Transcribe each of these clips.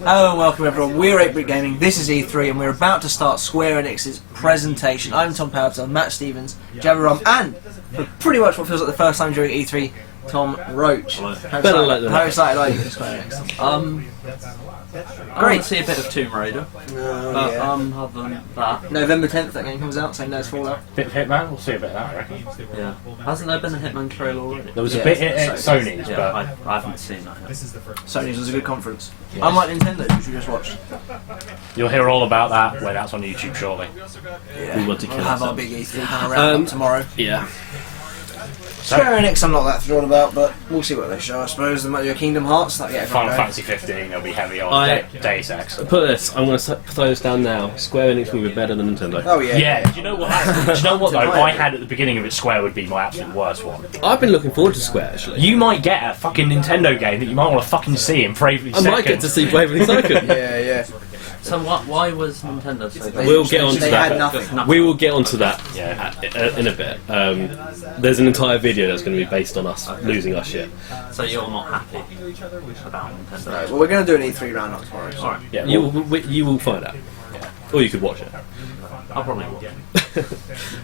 Hello and welcome everyone, we're 8-Bit Gaming, this is E3 and we're about to start Square Enix's presentation. I'm Tom Powell, Matt Stevens, Jabba and for pretty much what feels like the first time during E3, Tom Roach. How excited are you for Square Enix? I want to see a bit of Tomb Raider, but other than that... November 10th that game comes out, same day as Fallout. Bit of Hitman, we'll see a bit of that, I reckon. Yeah. Hasn't there been a Hitman trailer already? There was a bit at Sony's, yeah, but... I haven't seen that yet. Sony's was a good conference. Yes. Unlike Nintendo, which we just watched. You'll hear all about that when that's on YouTube shortly. Yeah. We want to we'll have our big E3 panel round up tomorrow. Yeah. Square Enix I'm not that thrilled about, but we'll see what they show, I suppose. There might be a Kingdom Hearts. Final Fantasy 15, it'll be heavy on Deus Ex. Put this, I'm going to throw this down now. Square Enix will be better than Nintendo. Oh yeah. Yeah, do you know what? Do you know what though? I had at the beginning of it, Square would be my absolute worst one. I've been looking forward to Square actually. You might get a fucking Nintendo game that you might want to fucking see in Bravely Second. I might get to see Bravely Second. Yeah. So why was Nintendo so bad? We'll get onto they that. Had nothing. We will get onto that in a bit. There's an entire video that's going to be based on us losing our shit. So you're not happy about Nintendo? Right, well, we're going to do an E3 roundup tomorrow. So. Alright. Yeah, you will find out. Or you could watch it. I'll probably watch it.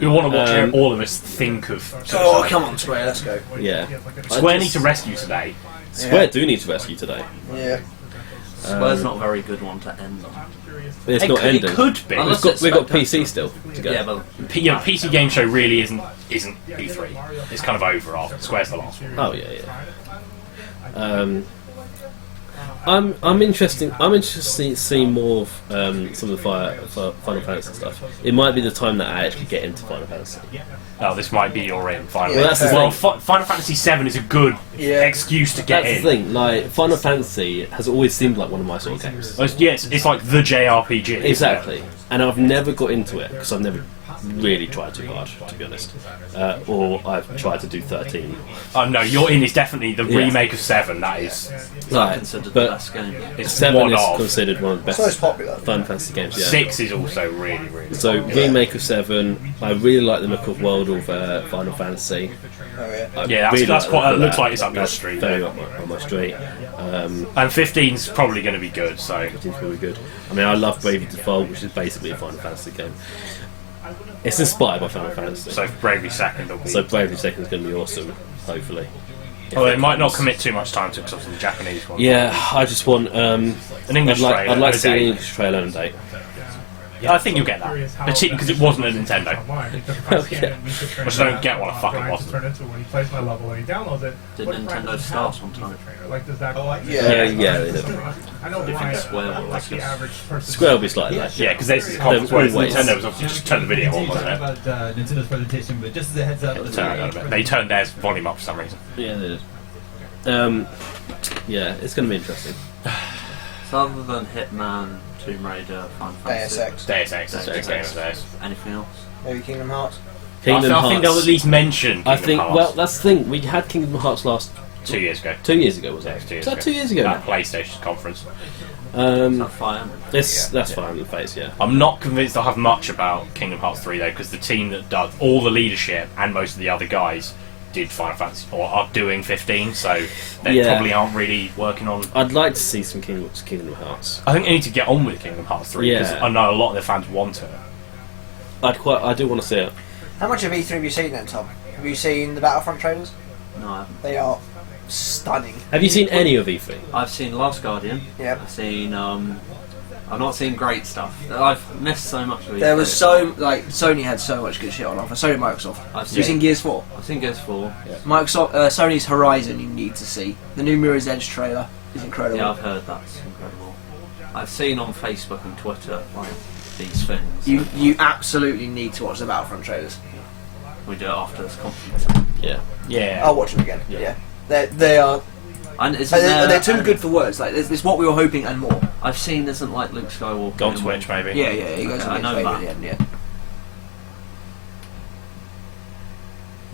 We want to watch all of us think of... Oh, come on, Square, let's go. Yeah. Square need to rescue today. Square do need to rescue today. Yeah. Square's not a very good one to end on. It's not ending. It could be. We've got PC still to go. Yeah, but PC Game Show really isn't E3. It's kind of over after Square's the last one. Oh yeah. I'm interested to see more of some of the Final Fantasy stuff. It might be the time that I actually get into Final Fantasy. Oh, this might be your in Final Yeah, Fantasy. Well, Final Fantasy 7 is a good excuse to get in. That's the thing. Like Final Fantasy has always seemed like one of my sort of games. Yes, it's like the JRPG. Exactly. And I've never got into it because I've never really tried too hard, to be honest. Or I've tried to do 13. Oh no, your in is definitely the remake of 7. That is considered the best game. It's 7 is considered one of the best most popular Final Fantasy games. Yeah. 6 is also really so remake of 7. I really like the look of world of Final Fantasy. Oh yeah, that's quite. It looks like it's up your street. Very up my street. And 15's probably going to be good. So 15's probably good. I mean, I love Bravely Default, which is basically a Final Fantasy game. It's inspired by Final Fantasy. So Bravely Second will be... So Bravely Second is going to be awesome, hopefully. Oh, they might not commit too much time to it because obviously the Japanese one. Yeah, I just want an English trailer. I'd like to see an English trailer and a date. Yeah, I think you'll get that. Particularly because it wasn't a Nintendo. Yeah. Which I don't get what a fuck it wasn't. Did Nintendo start on time? Yeah, they did. Do you think Square will? Square will be slightly late. Yeah, because there's Nintendo was obviously just turn the video on, wasn't it? Nintendo's presentation, but just as a heads up, They turned their volume up for some reason. Yeah, they did. Yeah, it's going to be interesting. So other than Hitman, Tomb Raider, Final Fantasy, Deus Ex is a big game of theirs. Anything else? Maybe Kingdom Hearts. I think they'll at least mention Kingdom Hearts. Well, that's the thing. We had Kingdom Hearts 2 years ago. 2 years ago, was it? Yeah, 2 years ago. 2 years ago? That PlayStation conference. That's Fire Emblem Fates, yeah. I'm not convinced they'll have much about Kingdom Hearts 3 though, because the team that does all the leadership and most of the other guys did Final Fantasy or are doing 15, so they probably aren't really working on. I'd like to see some Kingdom Hearts. I think they need to get on with Kingdom Hearts 3 because I know a lot of their fans want it. I do want to see it. How much of E3 have you seen then, Tom? Have you seen the Battlefront trailers? No, I haven't. They are stunning. Have you seen any of E3? I've seen Last Guardian. Yep. I've seen. I've not seen great stuff. I've missed so much of it. There was Sony had so much good shit on offer. So did Microsoft. Have you seen Gears 4? I've seen Gears 4. Yeah. Microsoft, Sony's Horizon you need to see. The new Mirror's Edge trailer is incredible. Yeah, I've heard that's incredible. I've seen on Facebook and Twitter like these things. You absolutely need to watch the Battlefront trailers. We do it after this conference. Yeah. I'll watch them again. Yeah. They are. And they're too good for words. Like it's what we were hoping and more. I've seen isn't like Luke Skywalker. Go on Twitch, maybe. Yeah, he goes I know that. At the end,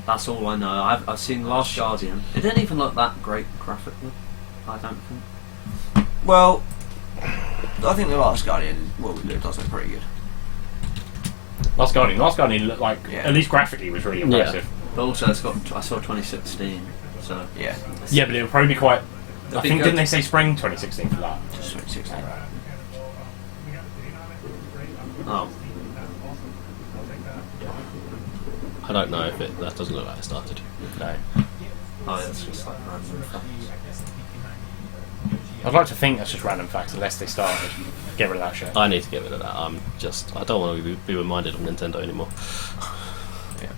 That's all I know. I've seen Last Guardian. It didn't even look that great graphically. I don't think. Well, I think the Last Guardian does look pretty good. Last Guardian looked like at least graphically was really impressive. But also I saw 2016. So yeah, but it would probably be quite I think didn't they say spring 2016 for that? Just 2016. Oh. I don't know if that doesn't look like it started. No. Oh, that's just like random facts. I'd like to think that's just random facts, unless they started. Get rid of that shit. I need to get rid of that. I don't want to be reminded of Nintendo anymore. Yeah.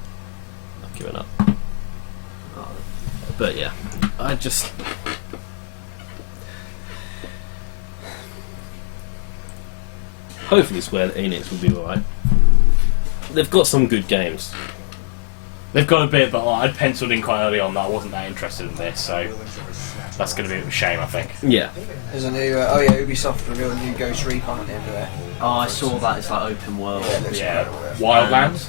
I've given up. Oh, But yeah, I just. Hopefully Square Enix will be alright. They've got some good games. They've got a bit, but I'd penciled in quite early on that I wasn't that interested in this, so that's going to be a shame, I think. Yeah. There's a new, Ubisoft revealed a new Ghost Recon at the end of there. oh, I saw that. It's like open world. Yeah, it looks Yeah. incredible. Wildlands?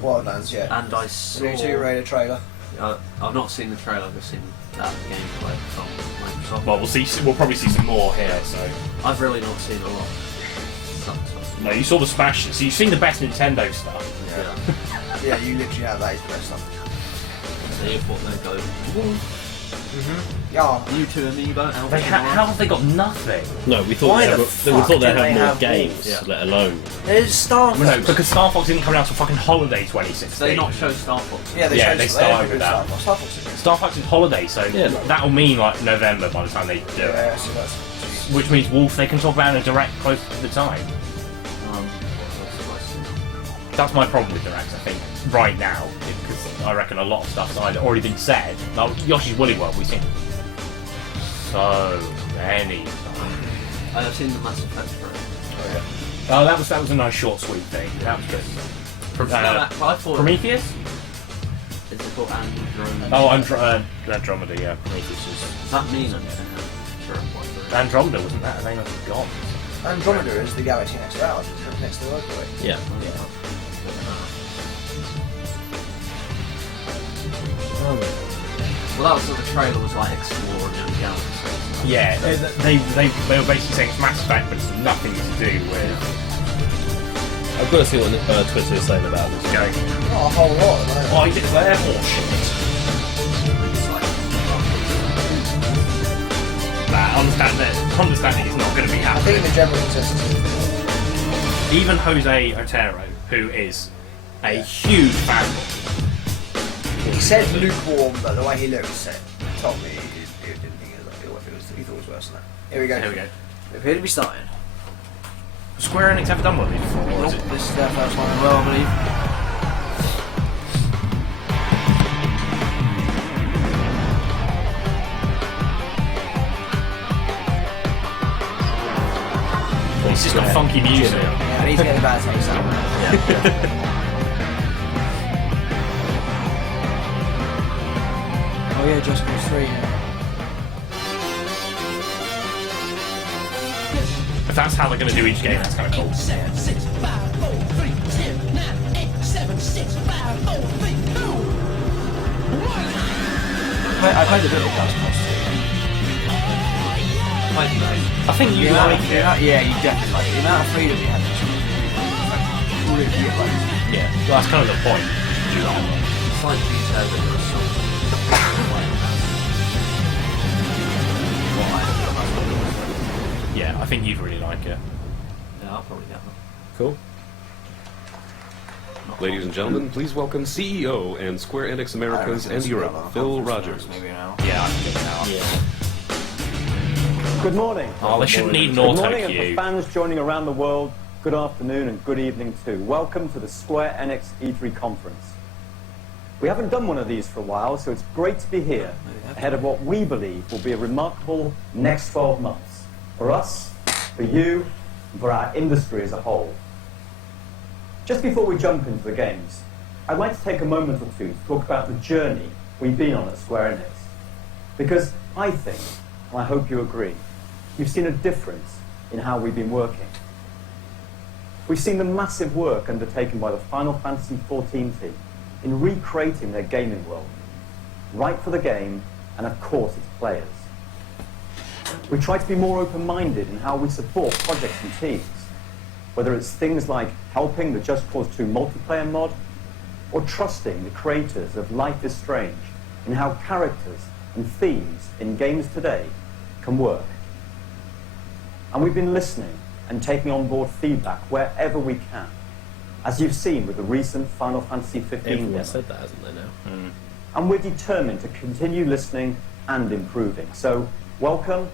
Wildlands, yeah. And I saw. New Tomb Raider trailer. I've not seen the trailer. I've just seen that gameplay from Microsoft. Well, we'll probably see some more here, so... I've really not seen a lot. No, you saw the Smash, so you've seen the best Nintendo stuff. Yeah. Yeah, you literally have that is the best stuff. See what they go. Yeah. U2 Amiibo. How have they got nothing? No, we thought Why they the we fuck thought they'd did they have more have games, wolves? Yeah. let alone. There's Star Fox. No, because Star Fox didn't come out till fucking Holiday 2016. They not show Star Fox. Yeah, Yeah, showed they Star started with Star that. Fox. Star Fox is Star Fox is Holiday, so Yeah. that'll mean like November by the time they do it. yeah, so that's... Which means Wolf they can talk about in a direct close to the time. That's my problem with Direct, I think, right now, because I reckon a lot of stuff's either already been said. Like Yoshi's Woolly World, we've seen so many times. I've seen the Mass Effect trailer. Oh, that was a nice short sweet thing. That was good. I thought Prometheus? Is it called Andromeda? Oh, Andromeda, yeah. Prometheus Does that mean anything? Sure, is... Andromeda, wasn't that? Her name was gone. Andromeda is the galaxy next to ours, next to the Milky Way. Yeah. Well, that was what the trailer was like, exploring the galaxy. Yeah, they were basically saying it's Mass Effect, but it's nothing to do with... I've got to see what Twitter is saying about this. Going, Not a whole lot at the moment. why declare horseshit? It's like, Understanding is not going to be I think happening. the general consensus is... Even Jose Otero, who is a huge fan, He said lukewarm, but the way he looked told me he didn't think it was, he thought it was worse than that. Here we go. here we go. We appear to be starting. Square Enix ever done one of these before? Or is Nope, it? this is their first one as well, I believe. It's just got funky music. Yeah, and he's getting a bad taste out of that. Oh yeah, Just Cause 3. If that's how they're going to do each game, that's kind of cool. 7, 6, 5, 4, 3, 10, 9, 8, 7, 6, 5, 4, 3, 2, 1. I played a bit of Just Cause 2. I think you like it. Yeah, you definitely like it. The amount of freedom you have in really like. Yeah, well, that's kind of the point. You like it. it's like detail that was Yeah, I think you'd really like it. Yeah, I'll probably get that. Cool. Ladies and gentlemen, please welcome CEO and Square Enix Americas and Europe, Phil Rogers. Maybe an hour. Yeah, I can get it now. Yeah. Good morning. Oh, they shouldn't need an Good auto morning, and for cue. fans joining around the world, good afternoon and good evening too. Welcome to the Square Enix E3 conference. We haven't done one of these for a while, so it's great to be here, ahead of what we believe will be a remarkable next 12 months. For us, for you, and for our industry as a whole. Just before we jump into the games, I'd like to take a moment or two to talk about the journey we've been on at Square Enix. Because I think, and I hope you agree, you've seen a difference in how we've been working. We've seen the massive work undertaken by the Final Fantasy XIV team in recreating their gaming world, right for the game and of course its players. We try to be more open-minded in how we support projects and teams, whether it's things like helping the Just Cause 2 multiplayer mod, or trusting the creators of Life is Strange in how characters and themes in games today can work. And we've been listening and taking on board feedback wherever we can, as you've seen with the recent Final Fantasy 15 Everyone demo. said that, hasn't they now? And we're determined to continue listening and improving. So, welcome.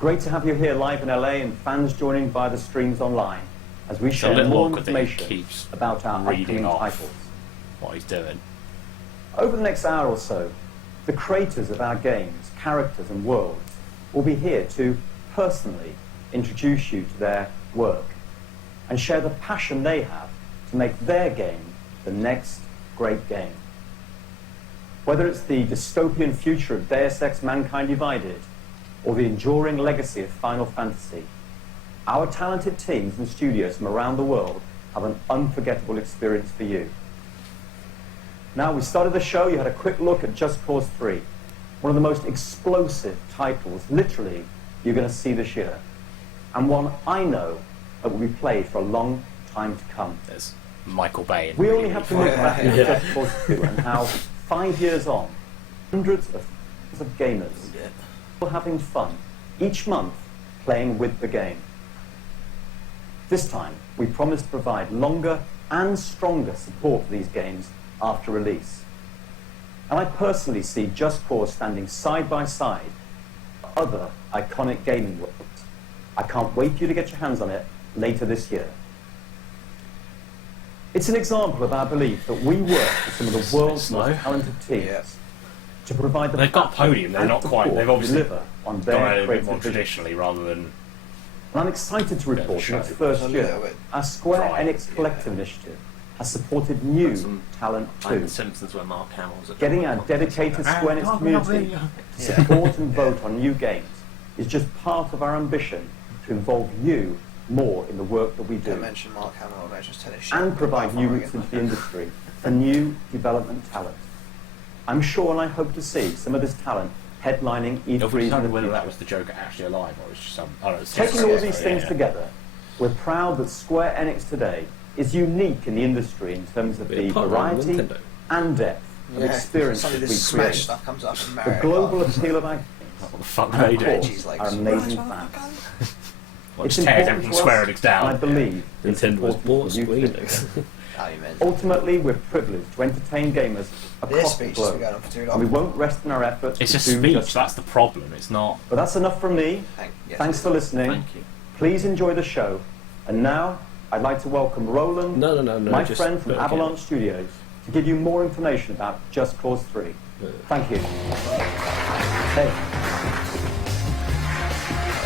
Great to have you here live in LA and fans joining via the streams online as we share little more awkward that he information keeps about our reading upcoming off titles. what he's doing. Over the next hour or so, the creators of our games, characters and worlds will be here to personally introduce you to their work and share the passion they have to make their game the next great game. Whether it's the dystopian future of Deus Ex Mankind Divided or the enduring legacy of Final Fantasy, our talented teams and studios from around the world have an unforgettable experience for you. Now, we started the show, you had a quick look at Just Cause 3, one of the most explosive titles, literally, you're going to see this year, and one I know that will be played for a long time to come. There's Michael Bay. We only have to look back at Yeah. Just Cause 2 and how 5 years on, hundreds of thousands of gamers are having fun each month playing with the game. This time, we promise to provide longer and stronger support for these games after release. And I personally see Just Cause standing side by side with other iconic gaming worlds. I can't wait for you to get your hands on it later this year. It's an example of our belief that we work with some of the world's most talented teams to provide the They've got platform podium, they're and not quite, support they've to obviously deliver on gone at their it a bit creative more vision. traditionally rather than And I'm excited to report show. in its first A year, little bit our Square dry. Enix Collective initiative has supported new Some talent like too. The Simpsons where Mark Hamill's at Getting our dedicated Square Enix community to support and vote on new games is just part of our ambition to involve you more in the work that we Don't do mention Mark Hamill, I just tell it shit. and provide new routes into the industry for new development talent. I'm sure and I hope to see some of this talent headlining If we E3s in decided the whether that future. was the Joker actually alive or it's just some. Oh, no, it's Taking all these things yeah. together, we're proud that Square Enix today is unique in the industry in terms of We're the partnering with variety Nintendo. and depth of experiences Suddenly we this Smash create. stuff comes up in The Mario global Kart. appeal of our What the fuck and are they of doing? course, Reggie's like, our amazing "Smash, fans. Well, It's just tears important everything to Square us, Enix and I down. believe it's Nintendo was important bought for you Square too. Enix. Oh, you meant. Ultimately, we're privileged to entertain gamers This across the speech has been globe, going on for too and we long. won't rest in our efforts It's to a do speech, just that's the problem. It's not. But that's enough from me. Yes. Thanks for listening. Thank you. Please enjoy the show. And now, I'd like to welcome Roland, No, my just friend from go Avalanche Studios, to give you more information about Just Cause 3. Thank you. Hey,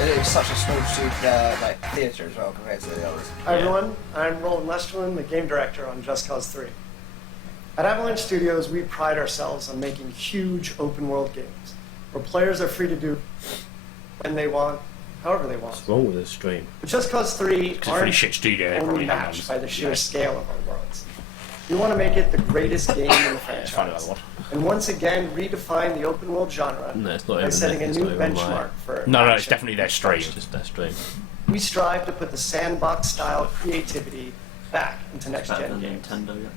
It's such a small like theatre as well compared to the others. Hi everyone, I'm Roland Westerlin, the game director on Just Cause 3. At Avalanche Studios, we pride ourselves on making huge open world games where players are free to do when they want, however they want. What's wrong with this stream? But Just Cause 3 It's a pretty aren't shit studio, they only probably matched have. by the sheer scale of our worlds. We want to make it the greatest game in the It's funny about franchise. what. And once again, redefine the open world genre No, it's not by even setting a it's new not even benchmark for No, it's action definitely their stream. It's just their stream. We strive to put the sandbox-style creativity back into Better next-gen than games. Nintendo, yeah.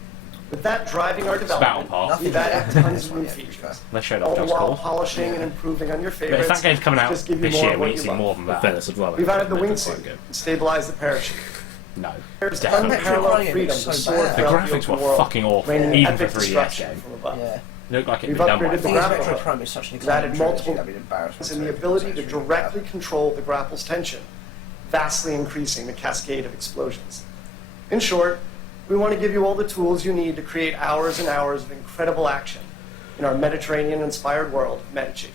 With that driving our Battle development, Pass. we've added tons of new features, They showed all off the Just while Cause. polishing and improving on your But favorites. if that game's coming out just give you this more year, of we what need to you see love. more than In that. fairness, I'd rather We've have added the Metal wingsuit Gear. and stabilized the parachute. No. There's Definitely. unparalleled freedom So to soar bad. The throughout graphics open were world, fucking awful, raining even for epic 3DS destruction game. from above. Yeah. Looked like it'd We've been done by upgraded the The thing is, grapple Metroid hook. Prime is such an We've added exciting multiple trilogy, that'd be embarrassing. and the ability to directly control the grapple's tension, vastly increasing the cascade of explosions. In short, we want to give you all the tools you need to create hours and hours of incredible action in our Mediterranean-inspired world of Medici.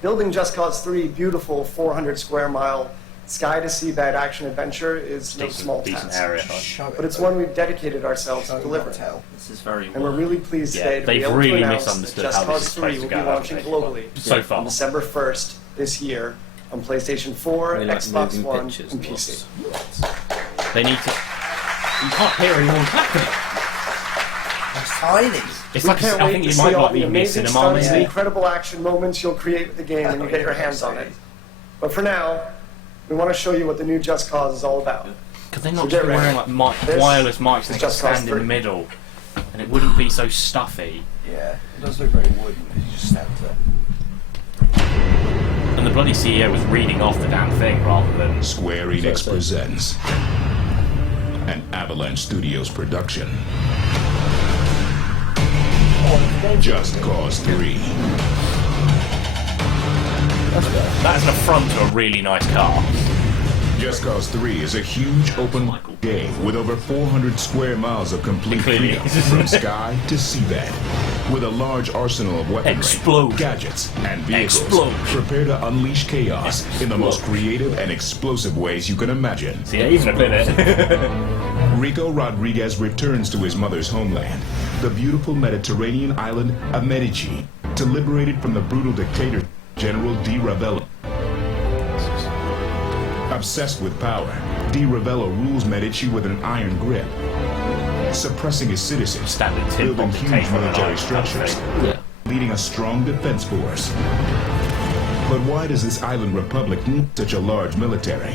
Building Just Cause 3 beautiful 400 square mile sky-to-seabed action adventure is no small Decent task. area. Show it, But it's though. one we've dedicated ourselves Show to it, delivering. not tell. This is very And we're really pleased today Yeah, to be they've able really to announce that misunderstood Just how this Cause is 3 supposed to will be go, launching haven't they? globally So far. on December 1st this year on PlayStation 4, They like Xbox moving One, pictures and and PC. lots. They need to. You can't hear anyone clapping. It's tiny. It's We like can't I wait think to you see might all like the be missing amazing a stunts moment. and incredible action moments you'll create with the game when you get your hands on it. But for now, we want to show you what the new Just Cause is all about. Could they So not get just be wearing ready. like This wireless mics and is they could Just Cause stand in the 3. middle, and it wouldn't be so stuffy. Yeah, it does look very wooden because you just stand there. And the bloody CEO was reading off the damn thing rather than... Square Enix presents an Avalanche Studios production. Just Cause 3. That's an affront to a really nice car. Just Cause 3 is a huge open game with over 400 square miles of complete Clearly freedom is. from sky to seabed. With a large arsenal of weaponry, Explode. gadgets, and vehicles, Explode. prepare to unleash chaos in the most creative and explosive ways you can imagine. See, even a bit. Rico Rodriguez returns to his mother's homeland, the beautiful Mediterranean island of Medici, to liberate it from the brutal dictator General Di Ravello. Obsessed with power, Di Ravello rules Medici with an iron grip, suppressing his citizens, Standing tin building box huge table military and structures, Yeah. leading a strong defense force. But why does this island republic need such a large military?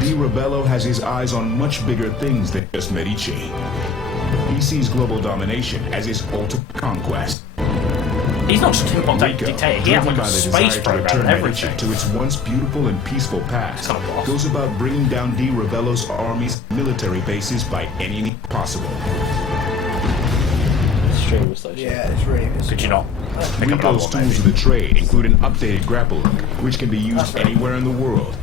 Di Ravello has his eyes on much bigger things than just Medici. He sees global domination as his ultimate conquest. He's not just a tin box Rico, dictator, he has driven like by a the space desire to program return and Medici everything. to its once beautiful and peaceful past, Kind of boss. goes about bringing down Di Ravello's army's military bases by any means possible. Stream station. Yeah, it's really good. Could you not pick up another Rico's one, tools maybe? of the trade include an updated grapple hook, which can be used anywhere in the world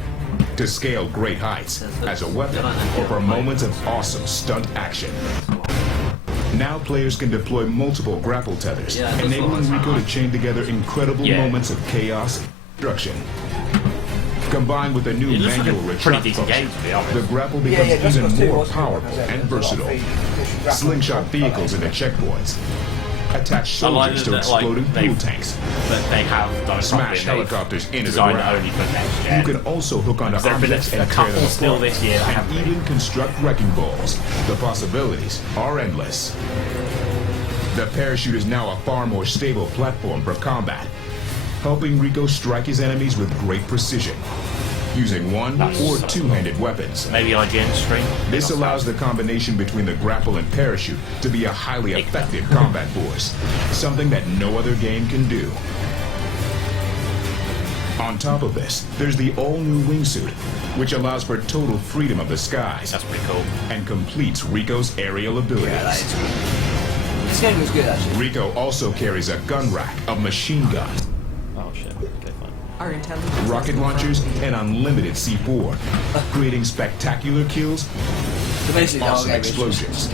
to scale great heights as a weapon or for moments of awesome stunt action. Now players can deploy multiple grapple tethers, Yeah, that's enabling what I Rico to chain together incredible Yeah. moments of chaos and destruction. Combined with a new It looks like a manual pretty retract decent function, game, to be honest. the grapple Yeah, becomes Just even Cause 2 more was good, powerful because and there's a lot of versatile. feed- Slingshot vehicles into checkpoints, attach I like soldiers to that, like, exploding they- fuel tanks, But they have done it smash properly. They've helicopters into the designed it ground. only for next You gen. can also hook onto There have been objects a and tear couple them still apart, this year that and have been. even construct wrecking balls. The possibilities are endless. The parachute is now a far more stable platform for combat, helping Rico strike his enemies with great precision, using one or two-handed weapons. Maybe IGN stream. This allows the combination between the grapple and parachute to be a highly effective combat force, something that no other game can do. On top of this, there's the all-new wingsuit, which allows for total freedom of the skies That's pretty cool. and completes Rico's aerial abilities. Yeah, that is good. This game was good, actually. Rico also carries a gun rack of machine guns, Oh shit. Okay, fine. Our intelligence. rocket launchers, and unlimited C4, creating spectacular kills, So basically, the whole awesome game is explosions.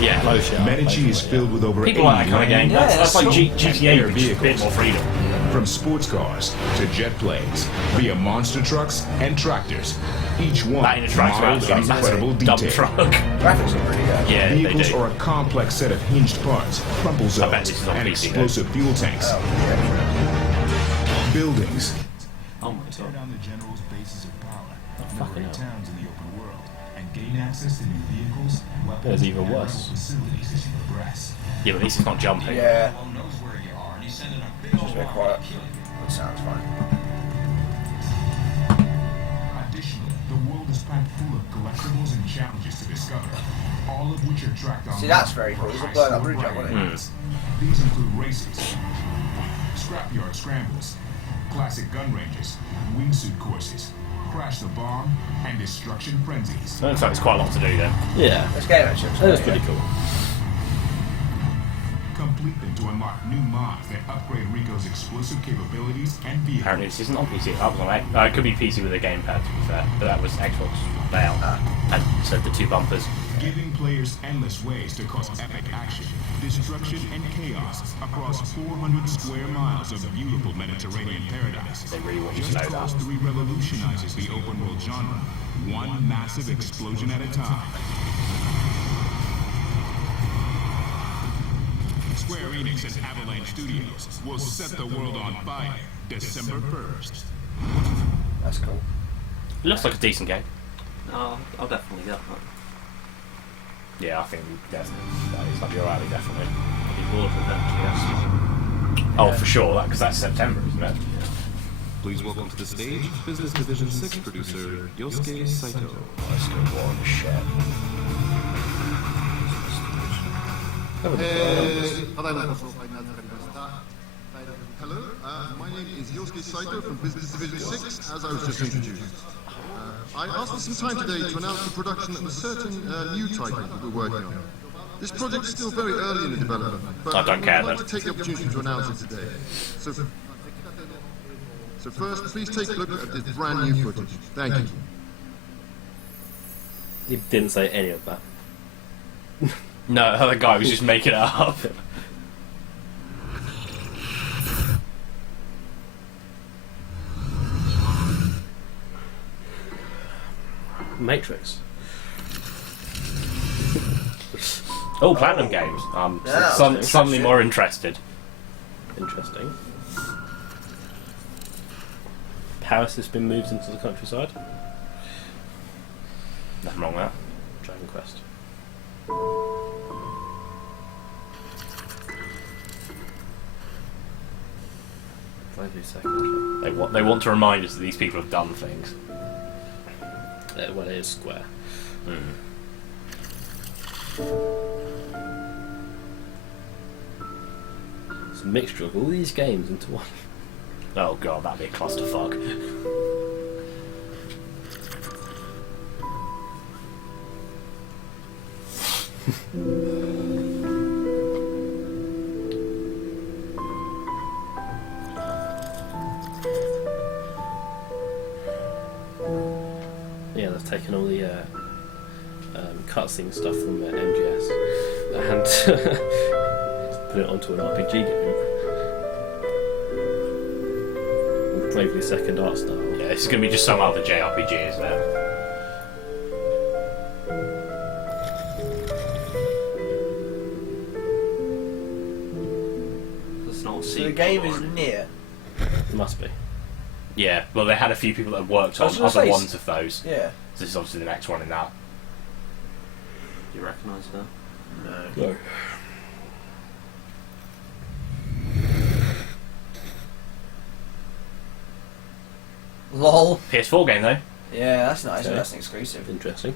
Yeah, Oh shit. Medici is filled with over 80 people like that kind of game. Yeah, That's that's like cool. GTA, Air but just a bit vehicles. more freedom. From sports cars to jet planes, via monster trucks and tractors, each one That in a truck's modeled around in like incredible dump detail. truck. Graphics are pretty good. Yeah, they Vehicles do. are a complex set of hinged parts, crumple I bet zones, this is on and PC, explosive fuel tanks. Buildings, Oh my Tear god. down the general's bases of power, fucking liberate hell. towns in the open world, and gain access to new vehicles, weapons, It's even and worse. facilities as you progress. Yeah, but at least it's not jumping. Yeah. knows where you are, and he's sending a big Just a bit quiet. That sounds fine. Additionally, the world is packed full of collectibles and challenges to discover, all of which are tracked on. See, that's very cool. There's a blown up bridge up, wasn't it? These include races, scrapyard scrambles, classic gun ranges, wingsuit courses, crash the bomb, and destruction frenzies. Looks like there's quite a lot to do then. Yeah. This game actually That was looks pretty good. cool. Complete them to unlock new mods that upgrade Rico's explosive capabilities and vehicles. Apparently this isn't on PC. That was on it could be PC with a gamepad, to be fair, but that was Xbox layout. And so the two bumpers. Giving players endless ways to cause epic action, destruction, and chaos across 400 square miles of beautiful Mediterranean paradise. They really want you to Just know Cause that. 3 revolutionizes the open world genre, one massive explosion at a time. Square Enix and Avalanche Studios will set the world on fire December 1st. That's cool. It looks like a decent game. I'll definitely get that. Yeah, I think definitely. That is up your alley, definitely. I'll be bored with that, yes. Oh, for sure, because that's September, isn't it? Please welcome to the stage Business Division 6 producer Yosuke Saito. Let's go warm shit. ただいまご紹介に預かりました。Hello, my name is Yosuke Saito from Business Division 6, as I was just introduced. I asked for some time today to announce the production of a certain new title that we're working on. This project is still very early in the development, but I don't care I'd like then. to take the opportunity to announce it today. So first, please take a look at this brand new footage. Thank you. He didn't say any of that. No, the other guy was just making it up. Matrix. Oh, Platinum Games. Yeah, Suddenly more interested. Interesting. Paris has been moved into the countryside. Nothing wrong with that. Dragon Quest. They want to remind us that these people have done things. Well, it is Square. It's a mixture of all these games into one. Oh god, that'd be a clusterfuck. Yeah, they've taken all the cutscene stuff from MGS and put it onto an RPG game with Bravely Second art style. Yeah, this is going to be just some other JRPG, isn't it? It's not a So the sequel, game is or- Nier. It must be. Yeah, well, they had a few people that have worked I on was gonna other say, ones of those. Yeah. So this is obviously the next one in that. Do you recognise her? No. LOL. PS4 game, though. Yeah, that's nice. Okay. That's an exclusive. Interesting.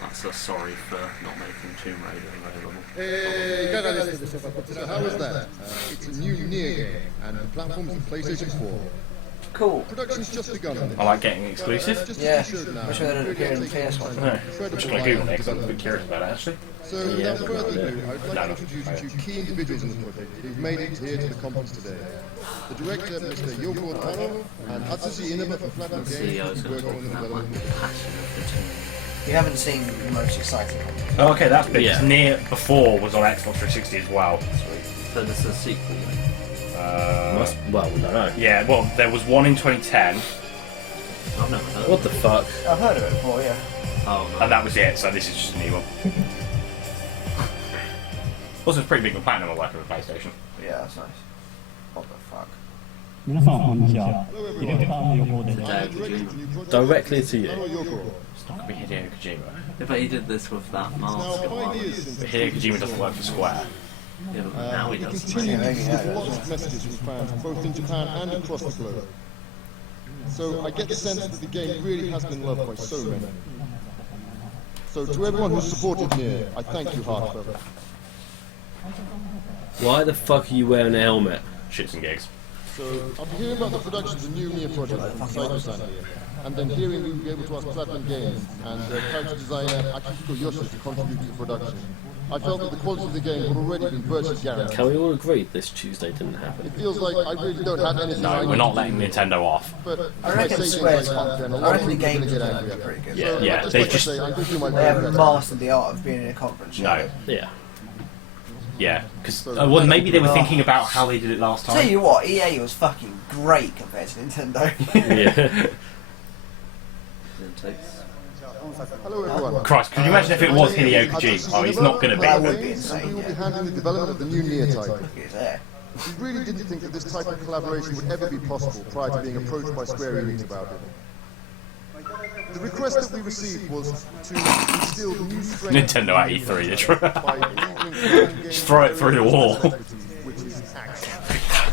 That's a sorry for not making Tomb Raider available. So how was that? It's a new Nier game, and the platform's the PlayStation 4. Cool. Production's just begun on this. I like getting exclusive. Yeah. Wish I had appeared in the PS1. No, I'm just going to Google it because I'm a bit curious about it, actually. So without further ado, I'd like to introduce you to key individuals in the project who've made it here to the conference today. The director, Mr. Yoko Taro, and Atsushi Inaba from Platinum Games, CEO's who going to worked talk on the about like development. the passion of the team. You haven't seen the most exciting one. Oh, okay, that's big. Yeah. Nier before was on Xbox 360 as well. So this is a sequel. Well, we don't know. Yeah, well, there was one in 2010, I've never heard. What the fuck? I've heard of it before, yeah. Oh no. and that was it, so this is just a new one. Also, it's pretty big with Platinum working with PlayStation. Yeah, that's nice. What the fuck? 皆さんこんにちは。ディレクターの横です。 Directly to you. It's not going to be Hideo Kojima. Yeah, but he did this with that mask a while ago. But Hideo Kojima doesn't work for Square. Yeah, but now he It does. continues Yeah, to yeah, receive lots of messages from fans, both in Japan and across the globe. So I get the sense that the game really has been loved by so many. So to everyone who's supported Nier, I thank you heartfelt. Why the fuck are you wearing a helmet? Shits and gigs. So I'll be hearing about the production of the new Nier project from Saito-san here, and then hearing we will be able to ask Platinum Games and character designer Akihiko Yoshi to contribute to the production. I felt that the quality of the game had already been virtually guaranteed. Can we all agree this Tuesday didn't happen? It feels like I really don't have anything I No, need we're to not do. letting Nintendo off. But I if reckon say Square's things like that, then a I lot of reckon the people are game's going to get gonna angry be at pretty me. good. Yeah, So yeah, I'd just they like to just- say I do do my They very haven't best. mastered the art of being in a conference No. yet. Yeah. Yeah, because well, maybe they were thinking about how they did it last Tell time. you what, EA was fucking great compared to Nintendo. Yeah. Hello everyone. Christ, could you imagine if it was Hideo Kojima? Oh, he's not going to That be. would be And insane. we will be Yeah. handling the development of the new Nier title. It's there. We really didn't think that this type of collaboration would ever be possible prior to being approached by Square Enix about it. The request that we received was to instill new strength Nintendo at E3, by just throw it through the wall. which is action.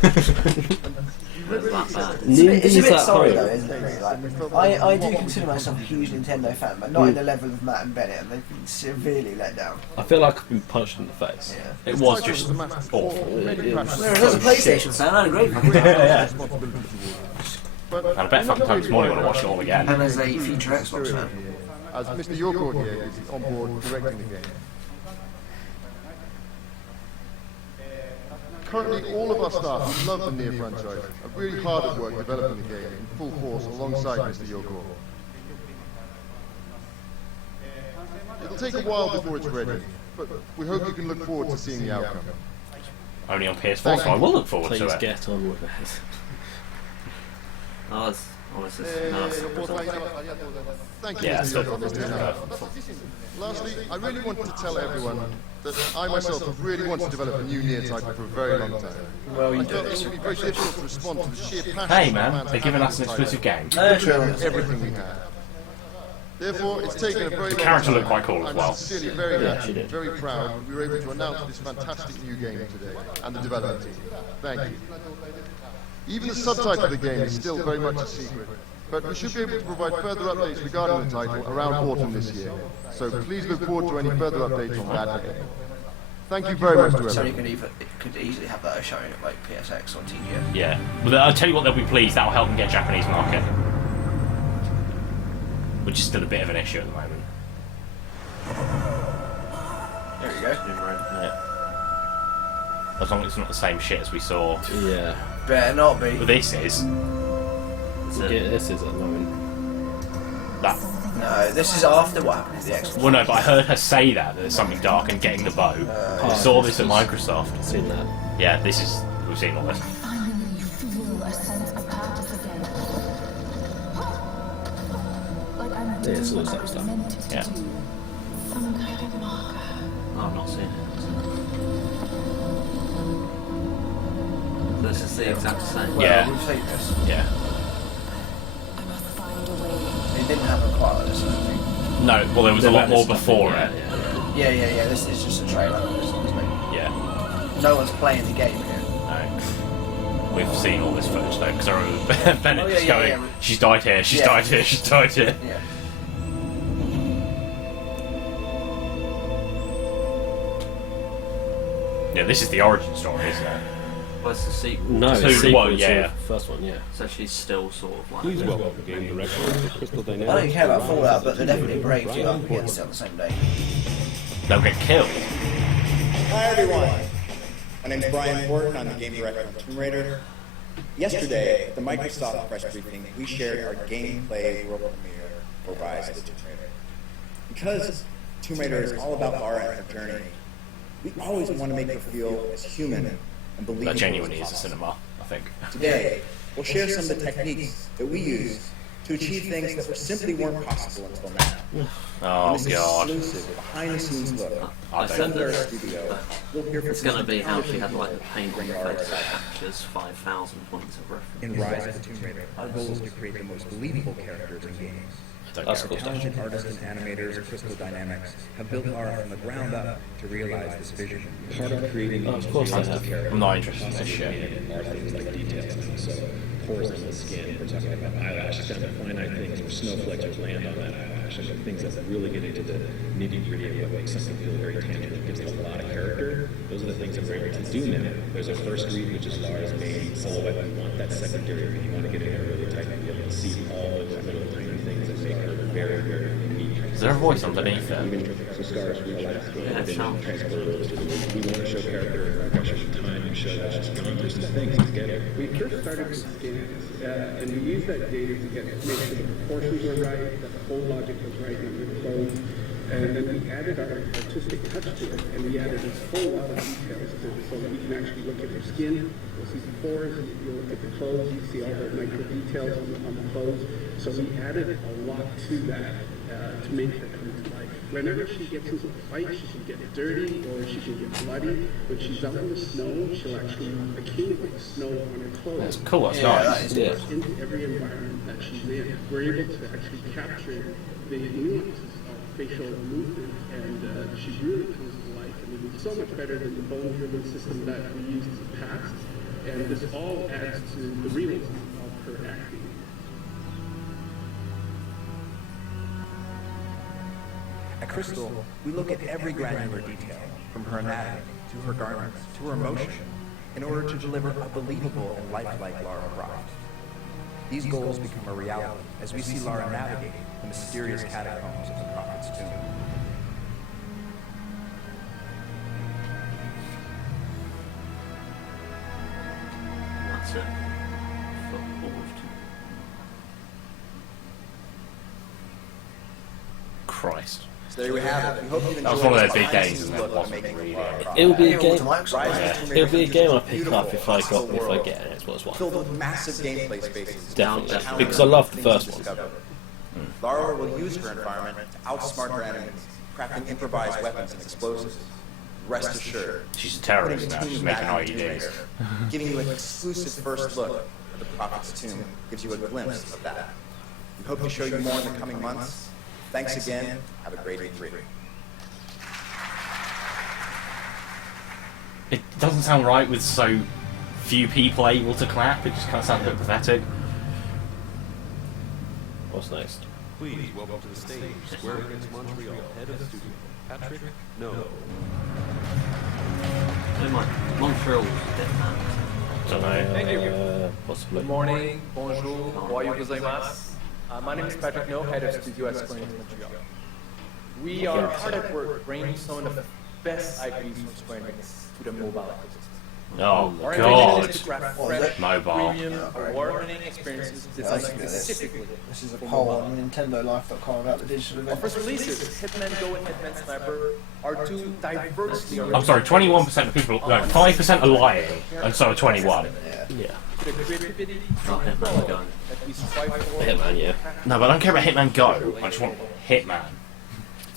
That bad. It's a bit that sorry horrible. though, isn't it? Really? Like, I do consider myself a huge Nintendo fan, but not in the level of Matt and Bennett, and they've been severely let down. I feel like I've been punched in the face. Yeah. It was just awful. As a PlayStation fan, I had a great fucking time. And I bet fucking time this morning when I watched it all again. And as a future Xbox fan. As Mr. Yoko here is on board directing the game. Currently, all of our staff who love the Nier franchise are really hard at work developing the game in full force alongside Mr. Yoko. It'll take a while before it's ready, but we hope you can look forward to seeing the outcome. Only on PS4, so I will look forward to Please it. get on with it. Oh, it's this nasty result. Thank you, Yeah, Mr. so- Yoko. Lastly, I really want to tell everyone that I myself have really wanted to develop a new Nier title for a very long time. Well, you I felt did. it would be very difficult to respond to the sheer passion Hey of man, fans they're for giving having us an the title. exclusive game. Literally everything we had. Therefore, it's taken a very The long character time. looked quite cool as I'm well. sincerely very Yeah, happy she did. and very proud that we were able to announce this fantastic new game today, and the development team. Thank you. Even the subtitle of the game is still very much a secret, but we should be able to provide further updates regarding the title around autumn this year. So please look forward to any further updates on that day. Thank you very much to So you everyone. could easily have that showing at like PSX or TGF. Yeah. Well, I'll tell you what, they'll be pleased. That'll help them get Japanese market. Which is still a bit of an issue at the moment. There you go. Yeah. As long as it's not the same shit as we saw. Yeah. Better not be. But this is. Yeah, this is at the moment. That. No, this is after what happened to the Xbox. Well, no, but I heard her say that there's something dark and getting the bow. We saw this at Microsoft. Seen that. Yeah, this is. We've seen all this. Finally, you feel a sense of purpose again. Like I'm Yeah, doing it's all what the I same was stuff. meant to Yeah. do. Some kind of marker. No, I've not seen it. This is the exact same. Well, Yeah. we've seen this. Yeah. I must find a way. It didn't happen quite like this, I don't think. No, well, there was a lot more before it. Yeah. This is just a trailer. Yeah. No one's playing the game here. No. We've seen all this footage though, because I remember Bennett Oh, yeah, just yeah, going, yeah. she's died here, she's Yeah. died here, she's died here. Yeah. Yeah, this is the origin story, isn't it? Well, it's the sequel. No, So, it's sequel well, to yeah. the first one, yeah. So she's still sort of like. Please welcome game director for Crystal Dynamics. I don't care about Fallout, but they're definitely brave to go up against it on the same day. They'll get killed. Hi everyone, my name's Brian Fort and I'm the game director of Tomb Raider. Yesterday, at the Microsoft press briefing, we shared our gameplay world premiere for Rise of the Tomb Raider. Because Tomb Raider is all about Lara and her journey, we always want to make her feel as human and believable That genuinely as is a possible. cinema, I think. Today, we'll share some of the techniques that we use to achieve things that simply weren't possible until now. Oh, In this God. exclusive behind-the-scenes look I at said their that studio, we'll hear from it's going to be how she some had like a people paint on bring her our face that side. captures 5,000 points of reference. In Rise of the Tomb Raider, our goal is to create the most believable characters in games. That's Our cool stuff. talented artists and animators at Crystal Dynamics have built Lara from the ground up to realize this vision. Part of creating Of course they have. I'm not interested in this shit. are things like details. So pores on the skin, we're talking about eyelashes, kind of finite things where snowflakes would land on that eyelash, and the things that really get into the nitty-gritty of what makes something feel very tangible, gives it a lot of character. Those are the things that we're able to do now. There's a first read, which is Lara's main silhouette. We want that secondary read. You want to get in there really tight and be able to see all those little tiny things that make her very, very unique. Is there a voice underneath it? Even some scars from the last game, Yeah, then sound. transfer those to the movie. We want to show character and progression from time and show that she's gone through some things to get it. We first started with scans, and we used that data to make sure the proportions were right, that the whole logic was right in the clothes, and then we added our artistic touch to it, and we added a whole lot of details to it, so that we can actually look at her skin, you'll see the pores, you'll look at the clothes, you see all the micro details on the clothes, so we added a lot to that to make her come to life. Whenever she gets into a fight, she can get dirty or she can get bloody. When she's out in the snow, she'll actually accumulate snow on her clothes. That's cool, that's Yeah, nice. that is Into every environment that she's in. We're able to actually capture the nuances of facial movement, and she really comes to life. I mean, it's so much better than the bone-driven system that we used in the past. And this all adds to the realism of her acting. At Crystal, we look at every granular detail, from her anatomy, to her garments, to her emotion, in order to deliver a believable and lifelike Lara Croft. These goals become a reality as we see Lara navigate the mysterious catacombs of the Prophet's tomb. That's it. Football. Christ. So there we have it. We hope you That was one of their big games, and that wasn't really. It would be a game. Yeah. It would be a game I pick up if I get an Xbox One. Filled with massive gameplay spaces. Definitely, because I love the first one. Lara will use her environment to outsmart her enemies, crafting improvised weapons and explosives. Rest assured, She's a terrorist now. She's making IEDs. Giving you an exclusive first look at the Prophet's tomb gives you a glimpse of that. We hope to show you more in the coming months. Thanks again. Have a great E3. It doesn't sound right with so few people able to clap. It just kind of sounds a bit pathetic. What's next? Please welcome to the stage, Square Enix Montreal, head of studio, Patrick No. Montreal's Hitman. Don't know. Thank you. Possibly. Good morning, bonjour, ohayo gozaimasu. My name is Patrick No, head of studio at Square Enix Montreal. We are hard at work bringing some of the best IPs from Square Enix to the mobile ecosystem. Oh Our God! intention is to craft fresh, Mobile. premium, award-winning experiences designed specifically. This is a poll on NintendoLife.com about the digital Our event. first releases, Hitman Go and Hitman Sniper, are two diversely I'm sorry, 21% of people, no, 5% are lying, and so are 21. Yeah. The creativity Not Hitman Go. that we strive for. Hitman, yeah. No, but I don't care about Hitman Go. I just want Hitman,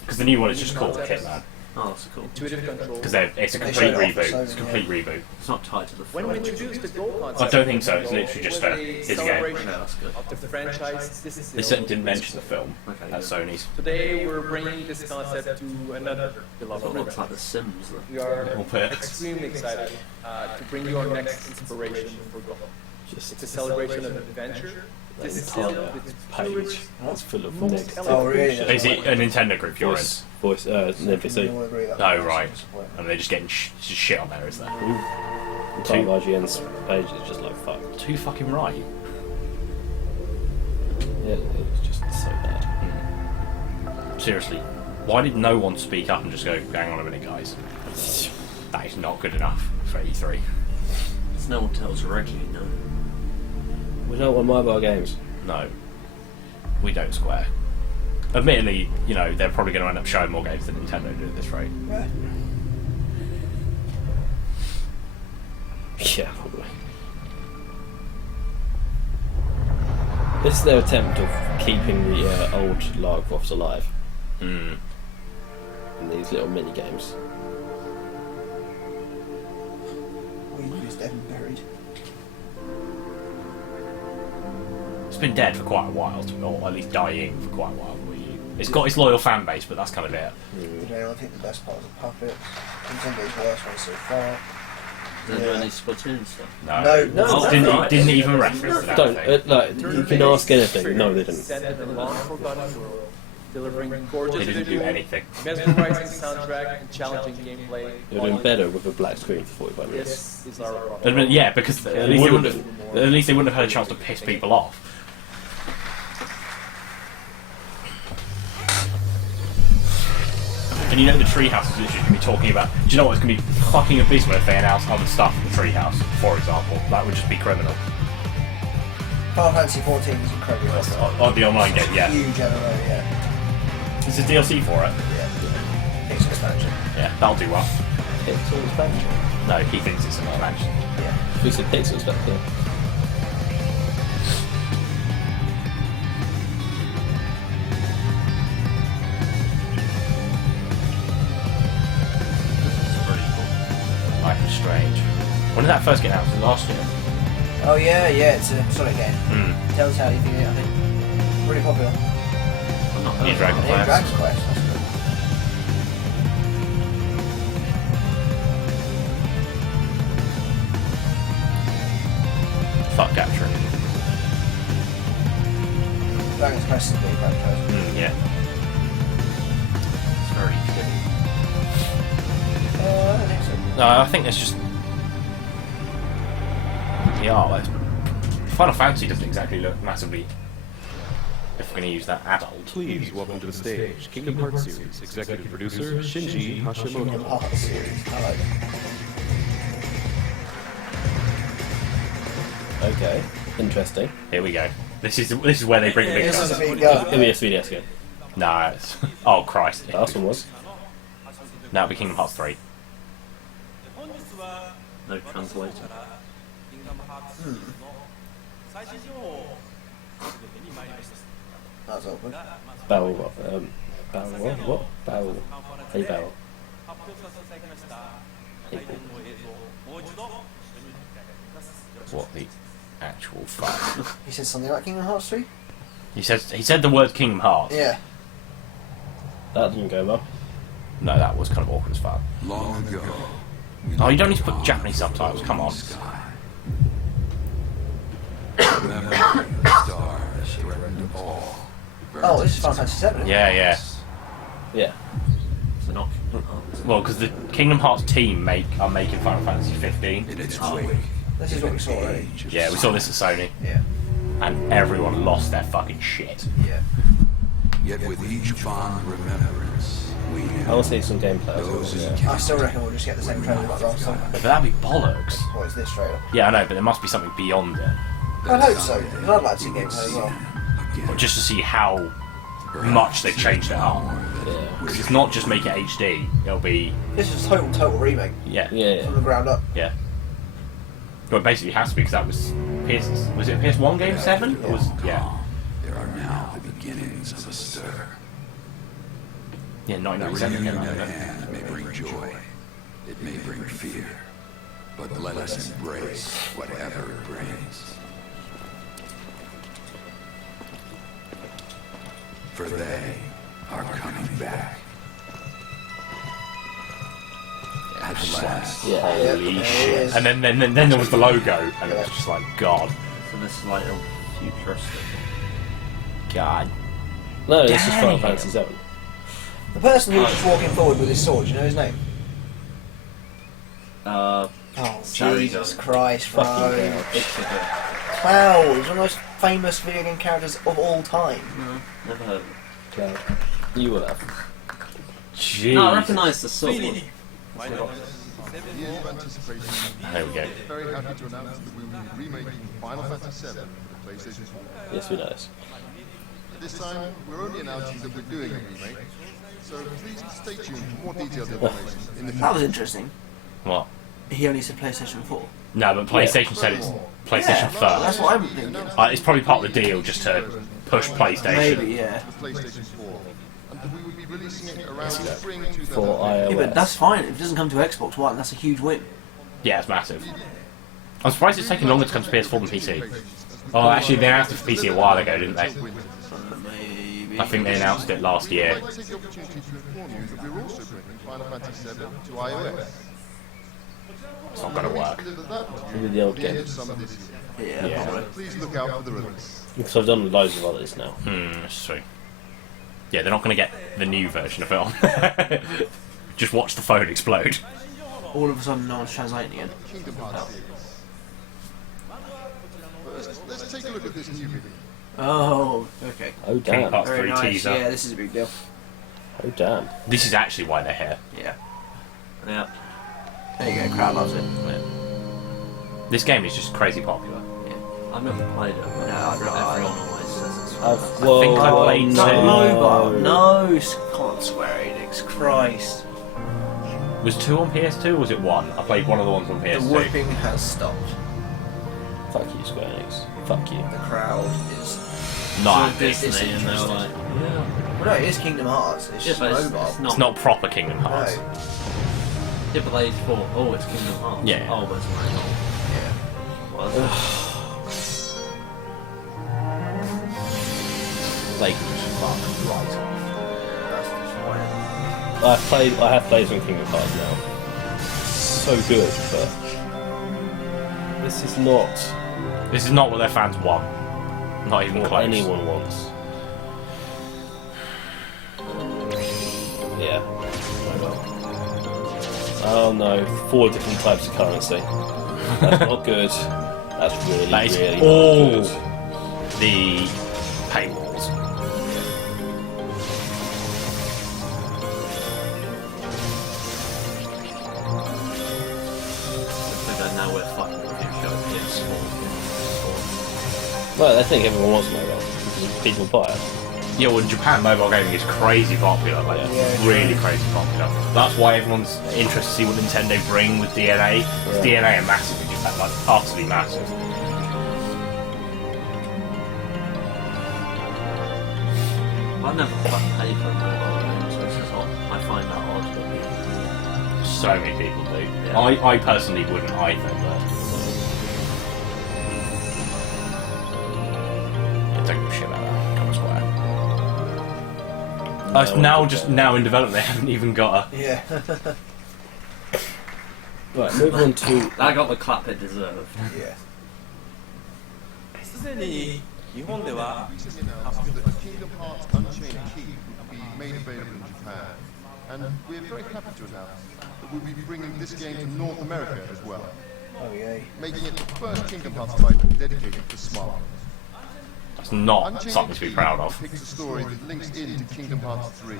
because the new one is just called Hitman. Oh, that's cool. Intuitive control. Because it's a complete reboot. It's a complete reboot. It's not tied to the When we introduced the Go concept, I don't think so. It's literally just a it was it's a game. celebration that's good. of the franchise. This is They certainly didn't mention the film Okay, at Sony's. Today we're bringing this concept to another beloved It looks like franchise. The Sims. Though. We are We'll put it. extremely excited to bring you our next inspiration for Go. It's a celebration of adventure. This is still its Page. That's full of next. Oh, really? Is it a Nintendo group you're in? Voice, NPC. Oh, right. And they're just getting just shit on there, is there? The top of IGN's page is just like fuck. Too fucking right. Yeah, it's just so bad. Seriously, why did no one speak up and just go, hang on a minute, guys? That is not good enough for E3. There's no one tells Reggie no. We don't want mobile games. No. We don't, Square. Admittedly, you know, they're probably going to end up showing more games than Nintendo do at this rate. Yeah, probably. This is their attempt of keeping the old Lara Croft alive. Hmm. In these little mini games. Wii U's dead and buried. It's been dead for quite a while, or at least dying for quite a while. It's got its loyal fan base, but that's kind of it. I think the best part was the puppet. Nintendo's worst one so far. Did they do any Splatoon stuff? No. Didn't even reference that. Don't, like, you can ask anything. No, they didn't. Descended in long forgotten world, delivering gorgeous They didn't do visual, anything. mesmerizing soundtrack, and challenging gameplay. You're doing better with a black screen for 45 minutes. This is our problem. I mean, yeah, because at least they wouldn't have had a chance to piss people off. And you know the treehouse is literally going to be talking about. Do you know what? It's going to be fucking abysmal if they announce other stuff in the treehouse, for example. That would just be criminal. Final Fantasy 14 is incredibly popular. On the online game, yeah. Huge MMO, yeah. Is there DLC for it? Yeah. It's an expansion. Yeah, that'll do well. Pixel expansion? No, he thinks it's an expansion. Yeah. We said Pixel expansion. Life is Strange. When did that first get announced? Last year? Oh yeah, it's a Sonic game. Tells how you think it, I think. Really popular. New Dragon Yeah, Quest. Dragon Quest, that's good. It's supposed to be quite close. Yeah. It's very good. I don't think so. No, I think it's just the art. Final Fantasy doesn't exactly look massively. If we're going to use that adult. Please welcome to the stage Kingdom Hearts series executive producer Shinji Hashimoto. Hearts series. I like it. Okay, interesting. Here we go. This is where they bring the big This guns. is a big gun. Give me a 3DS game. Nah, it's... Oh, Christ. The last one was. Now it'll be Kingdom Hearts 3. No translator. That's open. Barrel what? Barrel what? What? Barrel. Hey, barrel. What the actual fuck? He said something like Kingdom Hearts 3? He said the word Kingdom Hearts. Yeah. That didn't go well. No, that was kind of awkward as fuck. Long ago. Oh, you don't need to put Japanese subtitles, come on. Oh, this is Final Fantasy 7. Yeah, yeah. Yeah. So not. Well, because the Kingdom Hearts team are making Final Fantasy 15. This is what we saw already. Yeah, we saw this at Sony. Yeah. And everyone lost their fucking shit. Yeah. Yet with each fond remembrance, we I want to see some gameplay as well. Yeah. I still reckon we'll just get the same trailer like last time. But that'd be bollocks. What is this trailer? Yeah, I know, but there must be something beyond it. I'd hope so, because I'd like to see gameplay as well. Or just to see how much they've changed it up. Yeah. Because it's not just make it HD, it'll be... This is a total remake. Yeah. Yeah. From the ground up. Yeah. Well, it basically has to be, because that was... Was it a PS1 game, 7? Or was, yeah. There are now the beginnings of a stir. Yeah, The 1997 reunion came out at of it. hand may bring joy. It may bring fear. But let us embrace whatever it brings. For they are coming back. At last. Yeah. Holy shit. And then there was the logo, and it was just like, God. So this is like a futuristic. God. No, this is Final Damn. Fantasy 7. The person who was just walking forward with his sword, do you know his name? Oh, Jesus Christ, bro. Fucking hell. Cloud, he's one of the most famous video game characters of all time. No, never heard of it. Cloud. You will have. Jeez. No, I recognise the sword. Years of anticipation. There we go. Very happy to announce that we will be remaking Final Fantasy VII for the PlayStation 4. Yes, we know this. This time, we're only announcing that we're doing a remake, so please stay tuned for more detailed information in the That was future. interesting. What? He only said PlayStation 4. No, but PlayStation said it's PlayStation Yeah, that's first. what I'm thinking. It's probably part of the deal just to push PlayStation. Maybe, yeah. The PlayStation 4, and that we will be releasing it around spring For 2008. Yeah, but iOS. that's fine. If it doesn't come to Xbox One, that's a huge win. Yeah, it's massive. I'm surprised it's taking longer to come to PS4 than PC. Oh, actually, they announced it for PC a while ago, didn't they? Maybe. I think they announced it last year. I'd like to take the opportunity to inform you that we're also bringing Final Fantasy VII to iOS. It's not going to work. Deliver that With the old at the end game. of summer this year. Yeah, Yeah. probably. Please look out for the release. Because I've done loads of others now. That's true. Yeah, they're not going to get the new version of it on. Just watch the phone explode. All of a sudden, no one's translating again. Kingdom Hearts series. First, let's take a look at this new video. Oh, okay. Oh, Kingdom damn. Hearts Very 3 nice. teaser. Yeah, this is a big deal. Oh, damn. This is actually why they're here. Yeah. Yeah. There you go, crowd loves it. This game is just crazy popular. I've never played it. But everyone always says it's Well, think I played No, two. mobile. No, come on, Square Enix. Christ. Was 2 on PS2 or was it 1? I played one of the ones on The PS2. whipping has stopped. Fuck you, Square Enix. Fuck you. The crowd is... Not so this. Disney, and they were like, yeah. Well, no, it is Kingdom Hearts. It's Yeah, just but mobile. It's not proper Kingdom Hearts. No. Yeah, but they thought, oh, it's Kingdom Hearts. Yeah. Oh, but it's not. Yeah. Well, They can just fuck right off. I have played some Kingdom Hearts now. So good, but this is not This is not what their fans want. Not even what close. anyone wants. Oh no, 4 different types of currency. That's not good. That's really, That is really all not good. the paywalls. So then now we're fucking with him showing PS4. Well, I think everyone wants mobile because people buy it. Yeah, well, in Japan, mobile gaming is crazy popular, like really crazy popular. That's why everyone's interested to see what Nintendo bring with DNA. Because DNA are massive in Japan, like utterly massive. I've never fucking paid for a mobile game, so it's just odd. I find that odd that So many people do. Yeah. I personally wouldn't either, but I don't give a shit about that. Come on, Square. Now in development, they haven't even got a. Yeah. Right, move on to. I got the clap it deserved. Yeah. すでに日本では Recently announced that the Kingdom Hearts Unchained Key will be made available in Japan, and we're very happy to announce that we'll be bringing this game to North America as well. Oh yay. Making it the first Kingdom Hearts title dedicated to smartphones. That's not Unchained something to be Key proud of. depicts a story that links into Kingdom Hearts 3.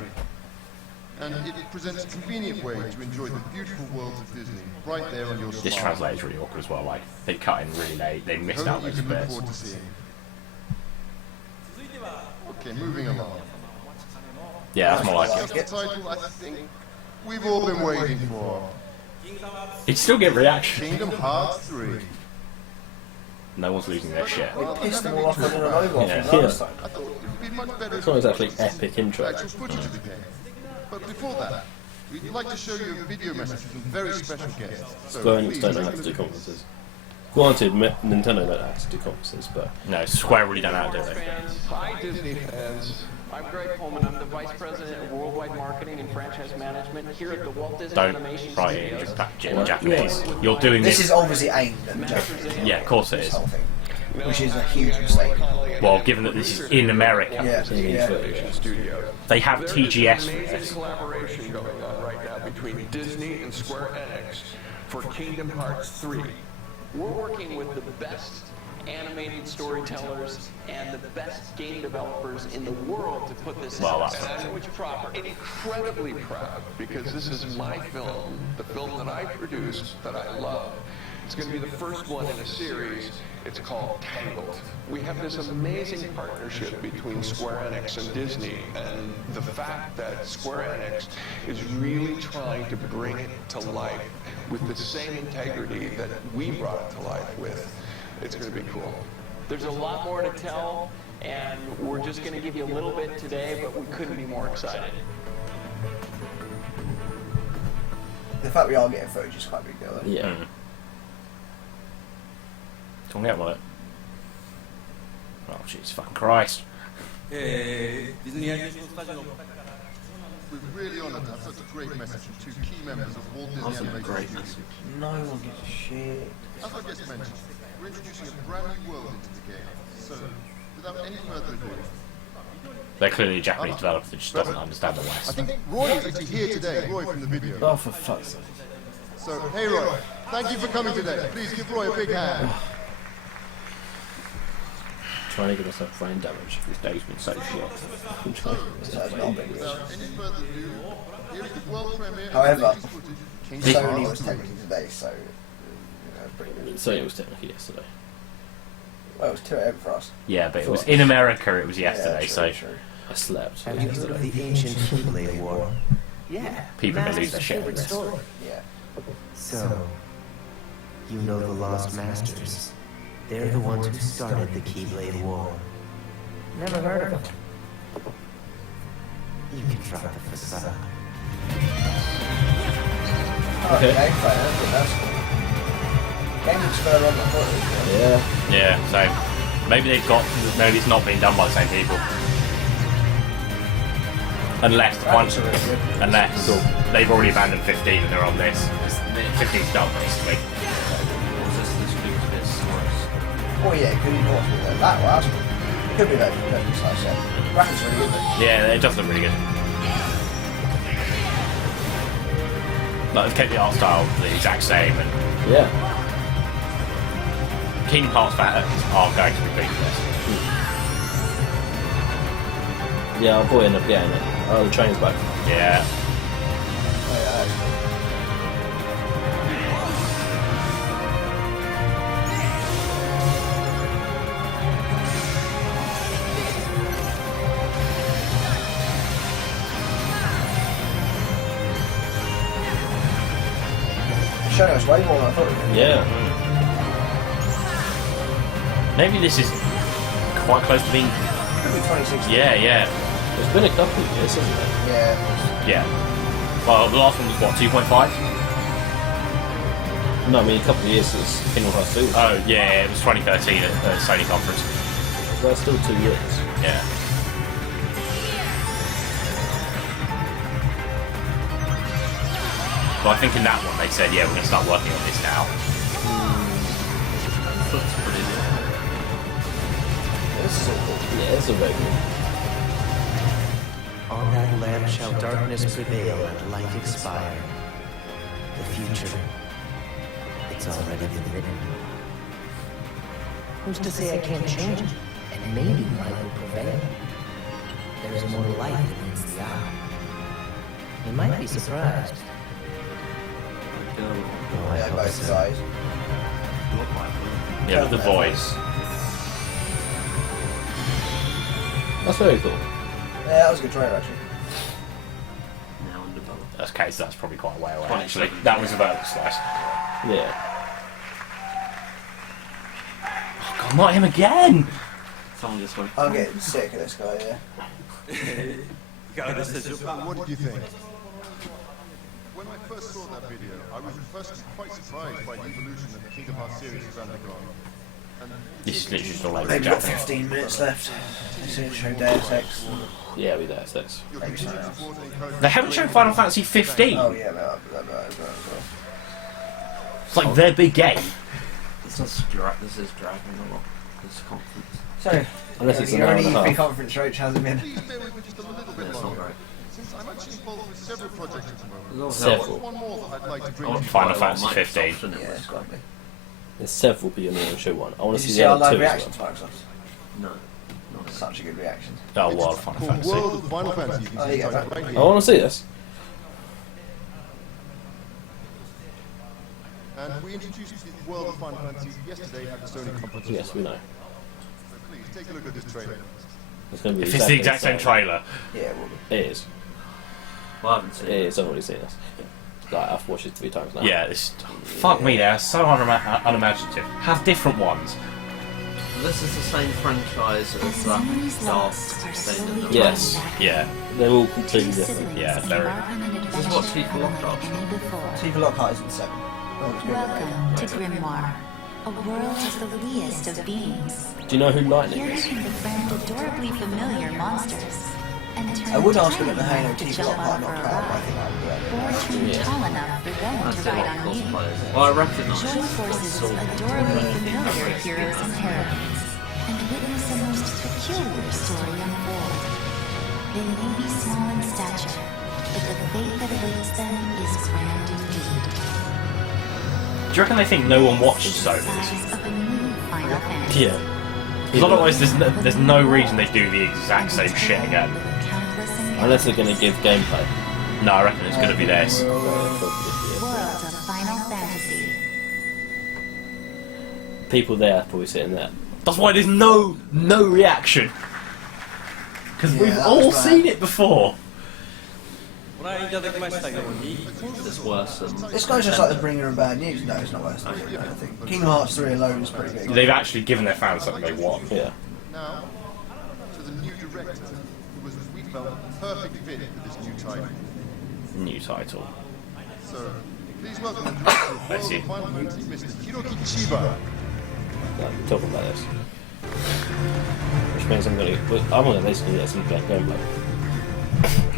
And it presents a convenient way to enjoy the beautiful worlds of Disney right there on your This smartphone. translates really awkward as well. Like they cut in really late, they missed out Hope loads you of can look bits. forward to seeing. Okay, moving along. Yeah, that's more like That's it. the title I think we've all been waiting for. You'd still get reaction. Kingdom Hearts 3. No one's losing their shit. It pissed them all off on a mobile Yeah. from last time. I thought it would be much better This one is actually epic intro. actual footage of the game. But before that, we'd like to show you a video message from very special guests. So Square Enix please don't know how take to a do look. conferences. Granted, Nintendo don't know how to do conferences, but No, Square really don't know how to do it. Hi, Disney fans. I'm Greg Pullman. I'm the Vice President of Worldwide Marketing and Franchise Management here at the Walt Disney Don't Animation write it in Studios. Japanese. You're doing This this. is obviously aimed at Japanese. Yeah, of course it This is. whole thing, which is a huge mistake. Well, given that this is in America, Yeah. they have There's TGS an for amazing this. collaboration going on right now between Disney and Square Enix for Kingdom Hearts 3. We're working with the best animated storytellers and the best game developers in the world to put this Well, out. that's And I'm incredibly proud because this is my film, the film that I produced, that I love. It's going to be the first one in a series. It's called Tangled. We have this amazing partnership between Square Enix and Disney, and the fact that Square Enix is really trying to bring it to life with the same integrity that we brought it to life with, it's going to be cool. There's a lot more to tell, and we're just going to give you a little bit today, but we couldn't be more excited. The fact we are getting footage is quite a big deal. Though. yeah. Don't get what? Oh, jeez, fucking Christ. We're really honoured to have such a great message from two key members of Walt Disney Animation Studios. No one gives a shit. As I just mentioned, we're introducing a brand new world into the game. So, without any further ado, They're clearly a Japanese developer that just doesn't understand the I West. think Roy is actually here today, Roy from the video. Oh, for fuck's sake. So, hey Roy, thank you for coming today. Please give Roy a big hand. Trying to give myself brain damage. This day's been so shit. I'm trying to give myself brain damage. Without any further ado, here is the world premiere However, of latest footage, Kingdom Sony Hearts was 3. technically today, so pretty good. Sony was technically yesterday. Well, it was 2 AM for us. Yeah, but it was in America. It was yesterday, so I slept. Have you heard of the ancient Keyblade War? Yeah. people can Masters lose their shit. favorite story. Yeah. So, you know the Lost Masters. They're the ones who started the Keyblade War. Never heard of them. You can drop the facade. Okay, fine. That's cool. Game looks further on than I thought it was. Yeah, so maybe they've got. Maybe it's not being done by the same people. Unless they've already abandoned 15 and they're on this. 15's done basically. Oh yeah, it could be more to that. That was. It could be that. Nice, yeah. Graphics really good. Yeah, it does look really good. Like, they've kept the art style the exact same, and Yeah. Kingdom Hearts fans are going to be big for this. Yeah, I'll probably end up getting it. Oh, the train's back. Yeah. Showing us way more than I thought it would. Yeah. Maybe this is quite close to being. Could be 2016. Yeah. It's been a couple of years, hasn't it? Yeah. Well, the last one was what, 2.5? No, I mean a couple of years since Kingdom Hearts 2. Oh, yeah, it was 2013 at the Sony conference. That's still 2 years. Yeah. But I think in that one they said, yeah, we're going to start working on this now. That's pretty good. This is all cool. Yeah, it's a very good. On that land shall darkness prevail and light expire. The future, it's already been written. Who's to say I can't change it? And maybe light will prevail. There is more light than meets the eye. You might be surprised. Oh, I hope both so. sides. Yeah, with the voice. That's very cool. Yeah, that was a good trailer actually. Now in development. Okay, so that's probably quite a way away, actually. That was a vertical slice. Yeah. Oh, God, not him again! Someone just went. I'm getting sick of this guy, yeah. What did you think? When I first saw that video, I was firstly quite surprised by the evolution that the Kingdom Hearts series has undergone. This is literally just all over They've got Japan. 15 minutes left. They should show Deus Ex. Yeah, we Deus Ex. They haven't shown Final Fantasy 15. Oh yeah, no, It's like their big game. This is dragging a lot. This conference. So, Unless it's an your hour only and a half. E3 conference, Roach, hasn't been. Please bear with me just a little bit It's not longer. great. Since I'm actually involved with several projects at the moment. There's Several. One more that I'd like to bring Oh, to you. Final Fantasy 15. Yeah, it's lovely. There's several, but you're not going to show one. I want Did to you see see the our other live two. reactions, Microsoft? No. Not Such a good reaction. Oh, World Final Called Fantasy. World of Final Fantasy. You can Oh, see yeah, it right I here. want to see this. And we introduced the World of Final Fantasy yesterday at the Sony conference. as Yes, we well. know. So please take a look at this trailer. It's going to be If it's the exact same trailer. Yeah, it will be. It is. Well, I haven't seen It is. I've already seen this. Like, I've watched it 3 times now. Yeah, it's. Fuck me, they're so unimaginative. Have different ones. This is the same franchise as that Dark thing. Yes. Yeah. They're all completely different. Yeah, they're. This is what Tifa Lockhart. Tifa Lockhart is in 7. Oh, it's good. Welcome to Grimoire, a world of the weest of beings. Do you know who Lightning Here is? you can befriend adorably familiar monsters. And turn I would ask tiny him at the Halo enough to Tifa jump Lockhart on for a knocked out, but I ride. think I would do that. Or turn Yeah. tall enough for them That's to still ride what on you. cosplayers. Well, I recognise Join forces with adorably familiar heroes and heroines, and witness a most peculiar story unfold. They may be small in stature, but the fate that awaits them is grand indeed. Do you reckon they think no one watched Sodas? Size of a new Final Fantasy. Yeah. Because otherwise, there's no reason they do the exact same shit again. Unless they're going to give gameplay. No, I reckon it's going to be this. World of Final Fantasy. People there probably sitting there. That's why there's no reaction. Because Yeah, we've that all was bad. seen it before. It's worse than. This guy's just like the bringer of bad news. No, it's not worse than that, I don't think. Kingdom Hearts 3 alone is pretty big. They've actually given their fans something they want. Yeah. Now, to the new director, who was, as we felt, a perfect fit for this new title. New title. So, please welcome the director of Let's World see. of Final Fantasy, Mr. Hiroki Chiba. Like, talking about this. Which means I'm going to basically get some gameplay.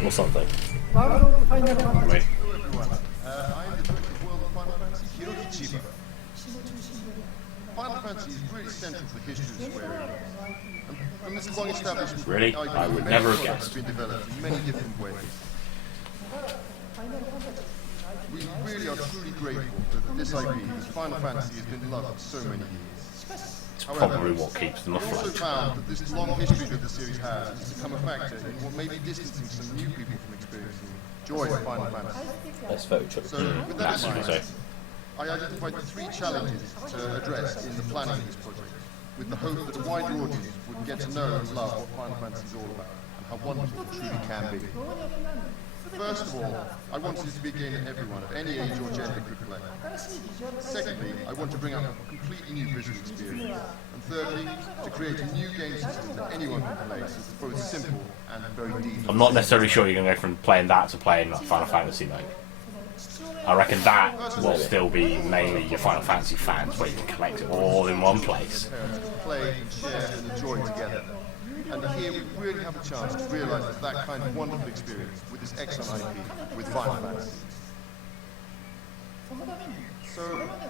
Or something. Hello Wait. everyone, I'm the director of World of Final Fantasy, Hiroki Chiba. Final Fantasy is really central to the history of Square Enix. And from this long-established Really? I would never have products guessed. been developed in many different ways. We really are truly grateful that this IP, this Final Fantasy, has been loved for so many years. It's probably what keeps them we also afloat. found that this long history that the series has become a factor in what may be distancing some new people from experiencing joy of Final Fantasy. That's very true. So, with that in Massively mind, I identified 3 challenges to address in the planning of this project, with the hope that a wider audience would get to know and love what Final Fantasy is all about, and how wonderful it truly can be. First of all, I wanted it to be a game that everyone of any age or gender could play. Secondly, I want to bring out a completely new visual experience. And thirdly, to create a new game system that anyone can play, so it's both simple and very deep. I'm not necessarily sure you're going to go from playing that to playing like Final Fantasy though. I reckon that will still be mainly your Final Fantasy fans, where you can collect it all in one place. Play, share, and enjoy together. And here we really have a chance to realise that kind of wonderful experience with this excellent IP, with Final Fantasy. So,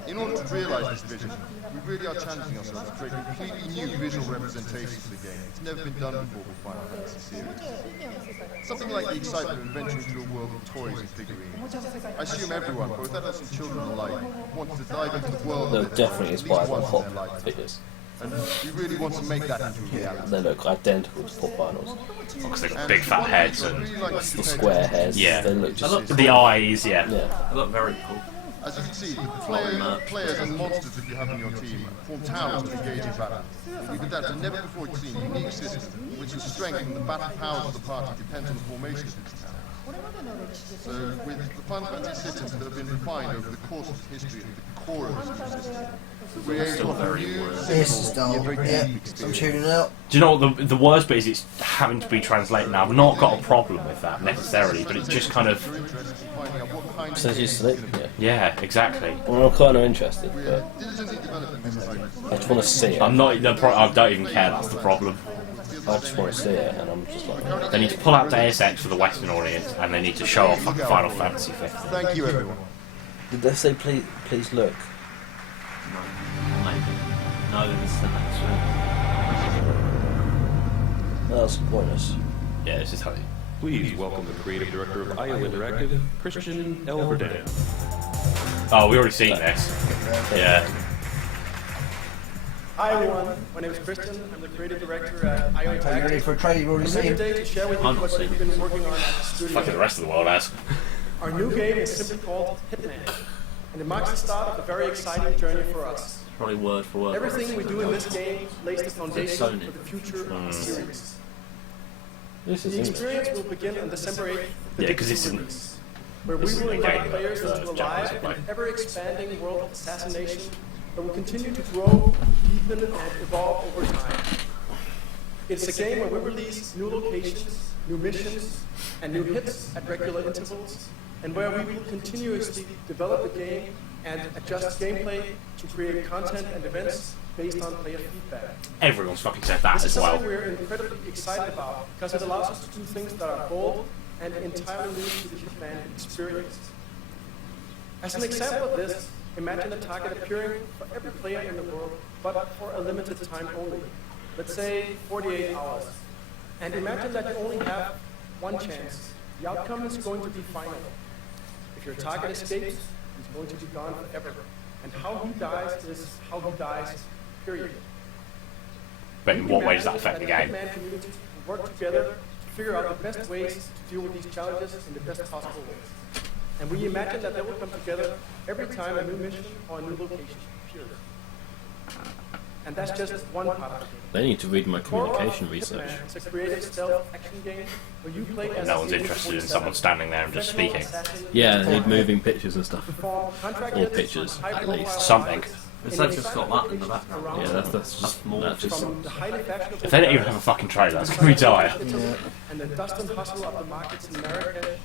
in order to realise this vision, we really are challenging ourselves to create completely new visual representations of the game. It's never been done before with Final Fantasy series. Something like the excitement of venturing into a world of toys and figurines. I assume everyone, both adults and children alike, wants to dive into the world They're of it definitely at least inspired by once in pop their life. figures. And we really want to make that into a reality. They look identical to pop vinyls. Because they've got big fat heads and the square heads. Yeah, They look just the eyes. Yeah. They look very cool. As you can see, the players and monsters that you have in your team form towers to engage in battle. We've adapted a never-before-seen unique system which has strengthened the battle powers of the party depends on the formation of each tower. So, with the Final Fantasy systems that have been refined over the course of history at the core of this new system, we're able to offer new, This is simple, yet dull. very Yeah, deep I'm experience. tuning out. Do you know what the worst bit is? It's having to be translated now. I've not got a problem with that necessarily, but it just kind of. Says you sleep. Yeah, exactly. Well, I'm kind of interested, but I just want to see it. I'm not. I don't even care. That's the problem. I just want to see it, and I'm just like. They need to pull out Deus Ex for the Western audience, and they need to show off fucking Final Fantasy 15. Thank you, everyone. Did they say please look? No, maybe. No, this is the next one. That was pointless. Yeah, this is how. Please welcome the creative director of IO Interactive, Christian Elverdan. Oh, we already seen this. Yeah. Hi everyone, my name is Christian. I'm the creative director at IO Are you ready Interactive. for a trailer you've already I'm here seen? today to share with you I'm not what seeing we've been working on at the studio. Fucking the rest of the world has. Our new game is simply called Hitman, and it marks the start of a very exciting journey for us. Probably word for word. Everything we do in this game lays the foundation Sony. for the future of the series. This is The English. experience will begin on December 8th, Yeah, because this isn't. where we will invite players into a Japanese, live right? and ever-expanding world of assassination that will continue to grow, deepen, and evolve over time. It's a game where we release new locations, new missions, and new hits at regular intervals, and where we will continuously develop the game and adjust gameplay to create content and events based on player feedback. Everyone's fucking said that This as is well. something we're incredibly excited about because it allows us to do things that are bold and entirely new to the Hitman experience. As an example of this, imagine a target appearing for every player in the world, but for a limited time only. Let's say 48 hours. And imagine that you only have one chance. The outcome is going to be final. If your target escapes, he's going to be gone forever. And how he dies is how he dies, period. But in what way does that affect the game? Hitman community will work together to figure out the best ways to deal with these challenges in the best possible ways. And we imagine that they will come together every time a new mission or a new location appears. And that's just one part of it. They need to read my communication research. It's a creative stealth action game where you play as No one's interested in someone standing there and just speaking. Yeah, they need moving pictures and stuff. perform contract Or hits pictures, on at high-profile least. Something. targets It's in like an just got exciting that in the location background. around Yeah, the that's world. just more that's just. From the highly fashionable If they don't even have a fucking trailer, that's gonna be dire. and the dust and hustle of the markets in America.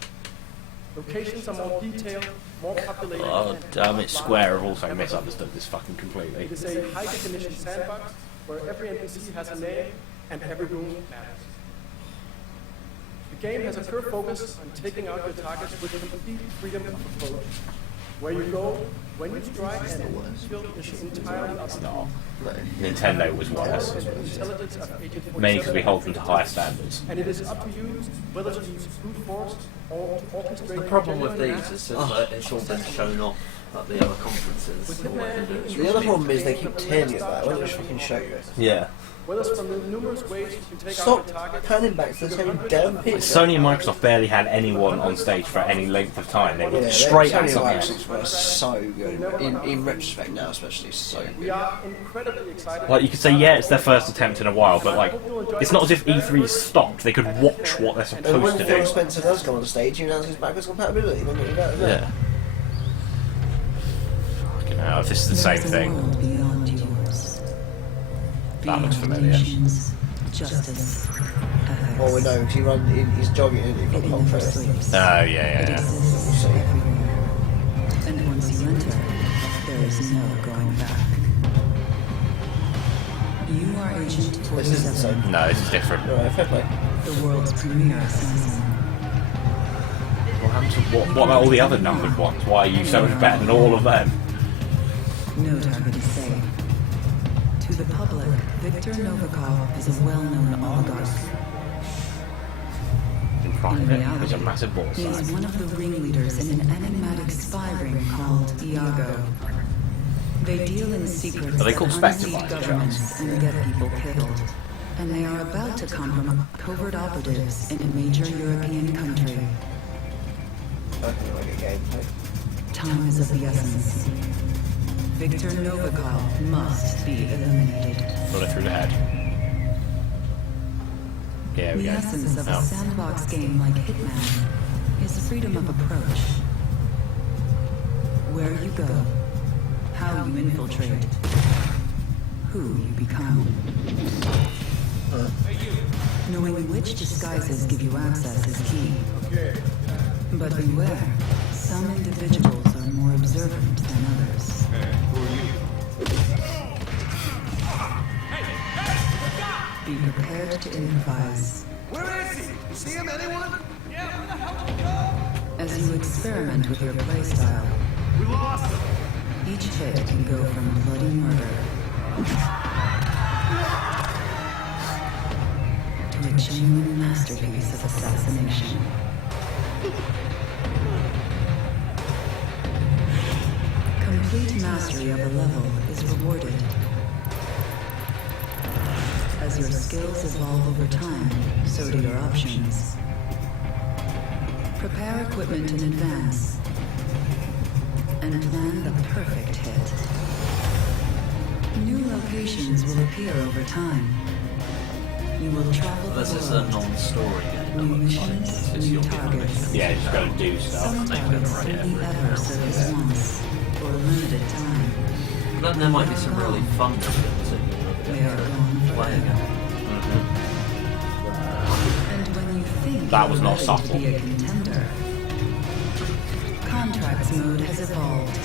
Locations are more detailed, more populated. Oh and damn it, Square have also misunderstood this fucking completely. It is a high-definition sandbox where every NPC has a name and every room matters. The game has a clear focus on taking out your targets with complete freedom of approach. Where you go, When you strike an enemy field is entirely up Nintendo was worse. Mainly because we hold them to higher standards. and it is up to you whether to use brute force or to orchestrate. The problem with these is that it's all been shown off at the other conferences. All they can do is The other problem is they keep telling you about it. Why don't they just fucking show you it? Yeah. Whether it's from the numerous ways you can take Stop out the target. panning back to the same damn picture. Sony and Microsoft barely had anyone on stage for any length of time. They were Yeah, straight at Sony something and else. Microsoft were so good. In retrospect now, especially, so We good. are incredibly excited. Like, you could say, yeah, it's their first attempt in a while, but like, it's not as if E3 stopped. They could watch what they're And supposed when to Phil do. Spencer does come on the stage, he announces backwards compatibility. Then you know, Yeah. Fucking hell, if this is the same thing. Beyond yours. That looks familiar. Justice. Well, we know because he's jogging in from the whole trailer. Oh, yeah. And once you enter, there is no going back. You are Agent 47. This isn't the same. No, this is different. Right, fair play. The world's premier assassin. What happened to what about all the other numbered ones? Why are you so much better than all of them? No target is safe. To the public, Viktor Novikov is a well-known oligarch. In private, there's a massive ball He is sign. one of the ringleaders in an enigmatic spy ring called Iago. They deal in secrets Are they called that Spectre unseat by any governments and get people killed. And they are about to compromise covert operatives in a major European country. Time is of the essence. Viktor Novikov must be eliminated. Got it through the head. Yeah, we The go. essence of a Oh. sandbox game like Hitman is freedom of approach. Where you go, how you infiltrate, who you become. Knowing which disguises give you access is key. But beware, some individuals are more observant than others. Be prepared to improvise. Where is he? See him, anyone? Yeah, where the hell did he go? As you experiment with your playstyle, We lost him. each hit can go from bloody murder to a genuine masterpiece of assassination. Complete mastery of a level is rewarded. As your skills evolve over time, so do your options. Prepare equipment in advance and plan the perfect hit. New locations will appear over time. You will travel the This is a world. non-story game. New missions, new targets. Yeah, you just gotta do stuff. Some targets only ever surface once, for a limited time. Then there might be some really fun missions that They are gone play again. And when you think That was you're not ready subtle. to be a contender, Contracts mode has evolved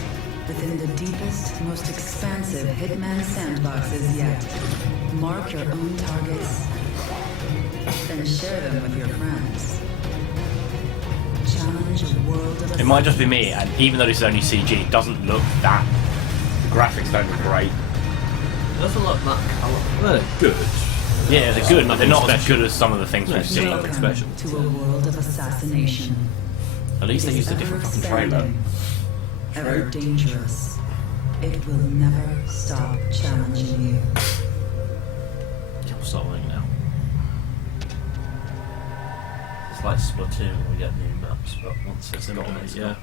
within the deepest, most expansive Hitman sandboxes yet. Mark your own targets and share them with your friends. Challenge a world of It might just be me, and even though this is only CG, it doesn't look that. The graphics don't look great. It doesn't look that colourful. Well, they're good. Yeah, they're good, but they're not that good as some of the things we've Welcome seen. to a world of assassination. At least they used a different fucking trailer. Ever dangerous. It will never stop challenging you. You're solving now. It's like Splatoon, we get new maps, but once it's gone, it's Yeah.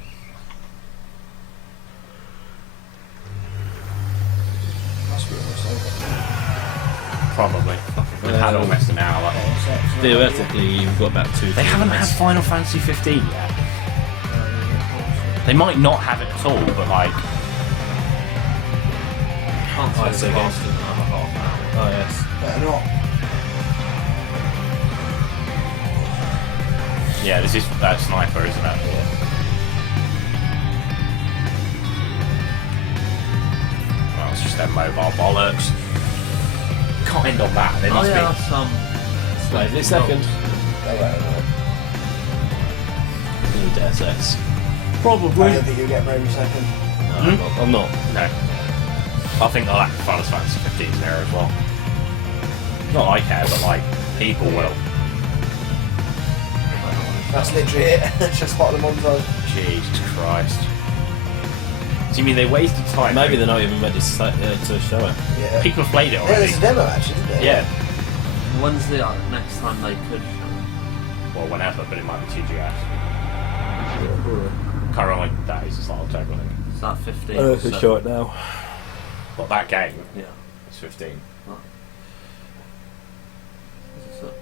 Probably. We've had almost an hour. Theoretically, you've got about 2. They haven't had Final Fantasy 15 yet. They might not have it at all, but like. Can't play the last in another half hour. Oh, yes. Better not. Yeah, this is that sniper, isn't it? Well, it's just their mobile bollocks. Can't end on that. There Oh must yeah, be. some... Wait a second. Deus Ex. I don't think you'll get Rome second. No. I'm not. No. I think I like Final Fantasy 15 there as well. Not I care, but like people will. That's literally it. It's just part of the montage. Jesus Christ. So you mean they wasted time? Maybe they're not even ready to show it. Yeah. People have played it Yeah, already. there's a demo actually, isn't there? Yeah. When's the next time they could show Well, whenever, but it might be TGS. Can't remember when that is. It's like October, I think. it? Is that 15? To show it now. Well, that game. Yeah. It's 15. Right. Is this it?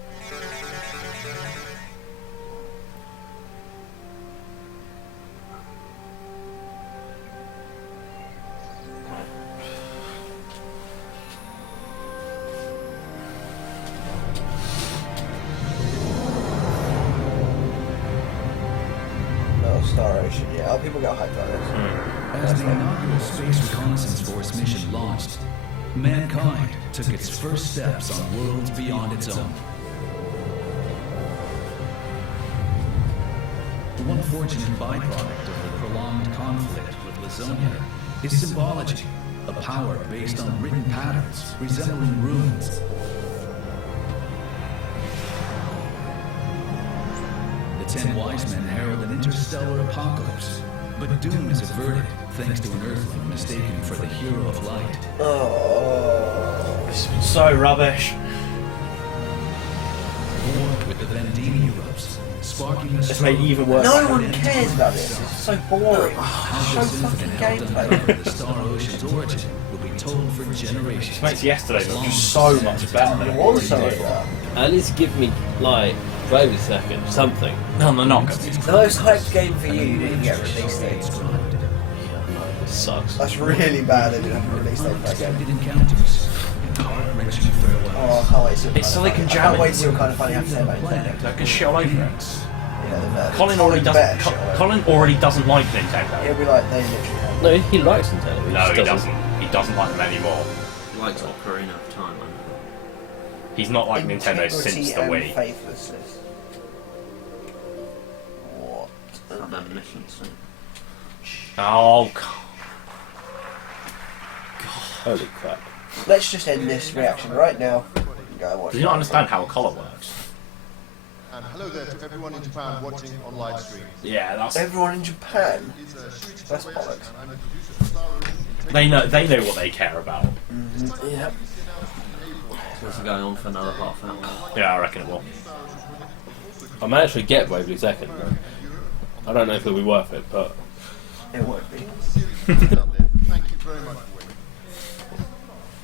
Oh, Star Ocean, yeah. Oh, people get hyped on this. As the inaugural Space Reconnaissance Force mission launched, mankind took its first steps on worlds beyond its own. One fortunate byproduct of the prolonged conflict with Lazonia is symbology, a power based on written patterns resembling runes. The 10 wise men herald an interstellar apocalypse, but doom is averted thanks to an earthling mistaken for the hero of light. Oh, it's so rubbish. War with the Vendini erupts, sparking the It's made even worse. no one cares about this. It's so boring. So fucking gameplay. The Star Ocean's origin will be told for generations. It makes yesterday look so much better than it was so already did. At least give me, like, wait a second, something. No, they're not going to. The most hyped game for you didn't get release date. This sucks. That's really bad. They didn't have a release date for that game. Oh, I can't wait to see what It's so they can I jam can't it. wait to see what kind of funny I have to say about Nintendo. They can shit all over it. Yeah, they're Colin already doesn't. Colin already doesn't like Nintendo. He'll be like, they literally have. No, he likes Nintendo. No, he doesn't. He doesn't like them anymore. He likes Ocarina of Time, I know. He's not like Nintendo since the Integrity Wii. and faithlessness. What? That omniscience thing. Oh, God. Holy crap. Let's just end this reaction right now. And go and watch Do you not understand how a collar works? And hello there to everyone in Japan watching on live stream. Yeah, that's. Everyone in Japan? That's bollocks. They know what they care about. Yep. So this is going on for another half hour. Yeah, I reckon it will. I may actually get Waverly second. I don't know if it'll be worth it, but it won't be. Thank you very much for waiting.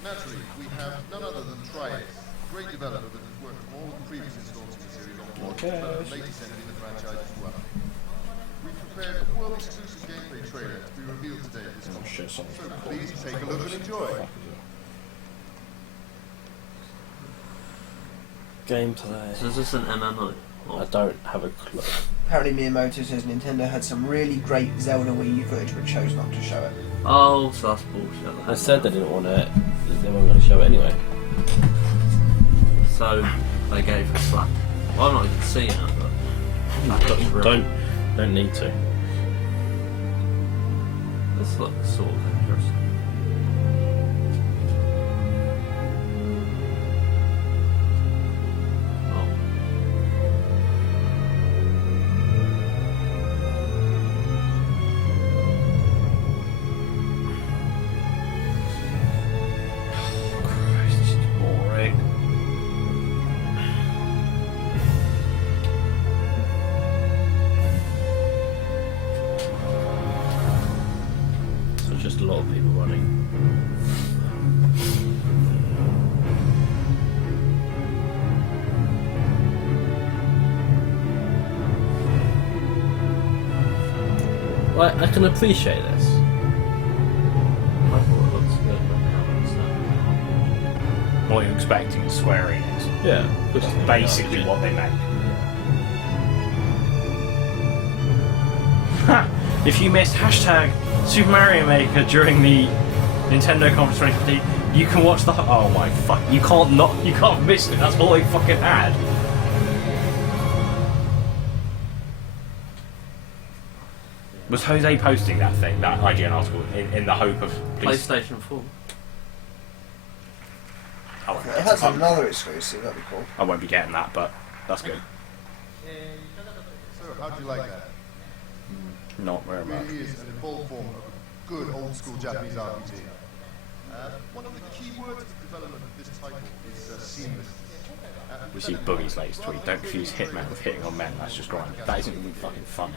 Naturally, we have none other than Triad, great developer that has worked on all the previous installments of the series on board, but the latest entry in the franchise as well. We've prepared a world-exclusive gameplay trailer to be revealed today at this conference, so please take a look and enjoy. gameplay. So is this an MMO? I don't have a clue. Apparently Miyamoto says Nintendo had some really great Zelda Wii U footage but chose not to show it. Oh, so that's bullshit. I said they didn't want it. They weren't going to show it anyway. So they gave her slack. Well, I've not even seen it, but that looks real. Don't need to. This looks sort of interesting. Just a lot of people running. Well, I can appreciate this. I thought it looks good, but now I understand. What you're expecting Square Enix. Yeah. That's basically what they make. Ha! If you missed hashtag Super Mario Maker during the Nintendo Conference 2015, you can watch the. Oh my fuck! You can't miss it. That's all they fucking had. Was Jose posting that thing, that IGN article, in the hope of PlayStation 4? It has another exclusive, that'd be cool. I won't be getting that, but that's good. So, how do you like that? Not very It much. really is an evolved form of a good old-school Japanese RPG. One of the key words of the development of this title is seamless. We see Boogie's latest tweet. Don't confuse Hitman with hitting on men. That's just grind. That isn't even fucking funny.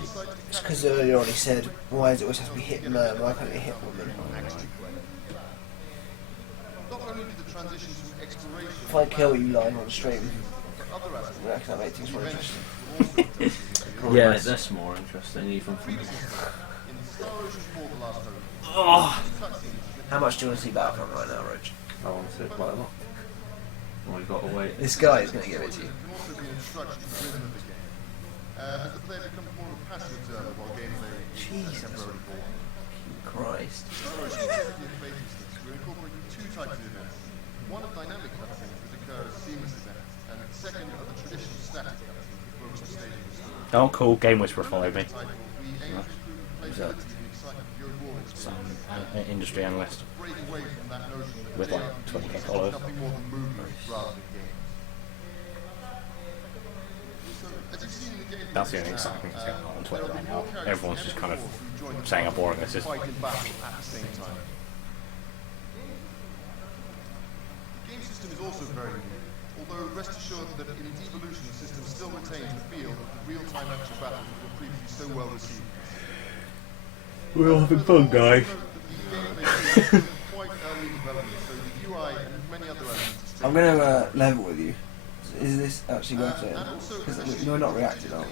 It's because earlier on he said, why does it always have to be Hitman? Why can't it be Hitwoman? Not only did the transition from exploration... If I kill you live on stream, I reckon that makes things more interesting. Yeah, that's more interesting even for me. Oh. How much do you want to see Battlefront right now, Roach? I want to see it quite a lot. Well, we've got to wait. This guy is going to give it to you. As the player becomes more of a passive observer while gameplay is temporarily bored. Christ. We're incorporating two types of events. One of dynamic cutscenes which occur as seamless events, and the second of the traditional static cutscenes which focus on staging the story. Oh, cool. Game Whisperer followed me. Who's that? Some industry analyst with like 20k followers. That's the only exciting thing that's going on Twitter right now. Everyone's just kind of saying how boring this is. The game system is also very new, although rest assured that in its evolution the system still retains the feel of the real-time action battles that were previously so well received. We're all having fun, guys. I'm going to level with you. Is this actually worth it? Because you're not reacting, are we?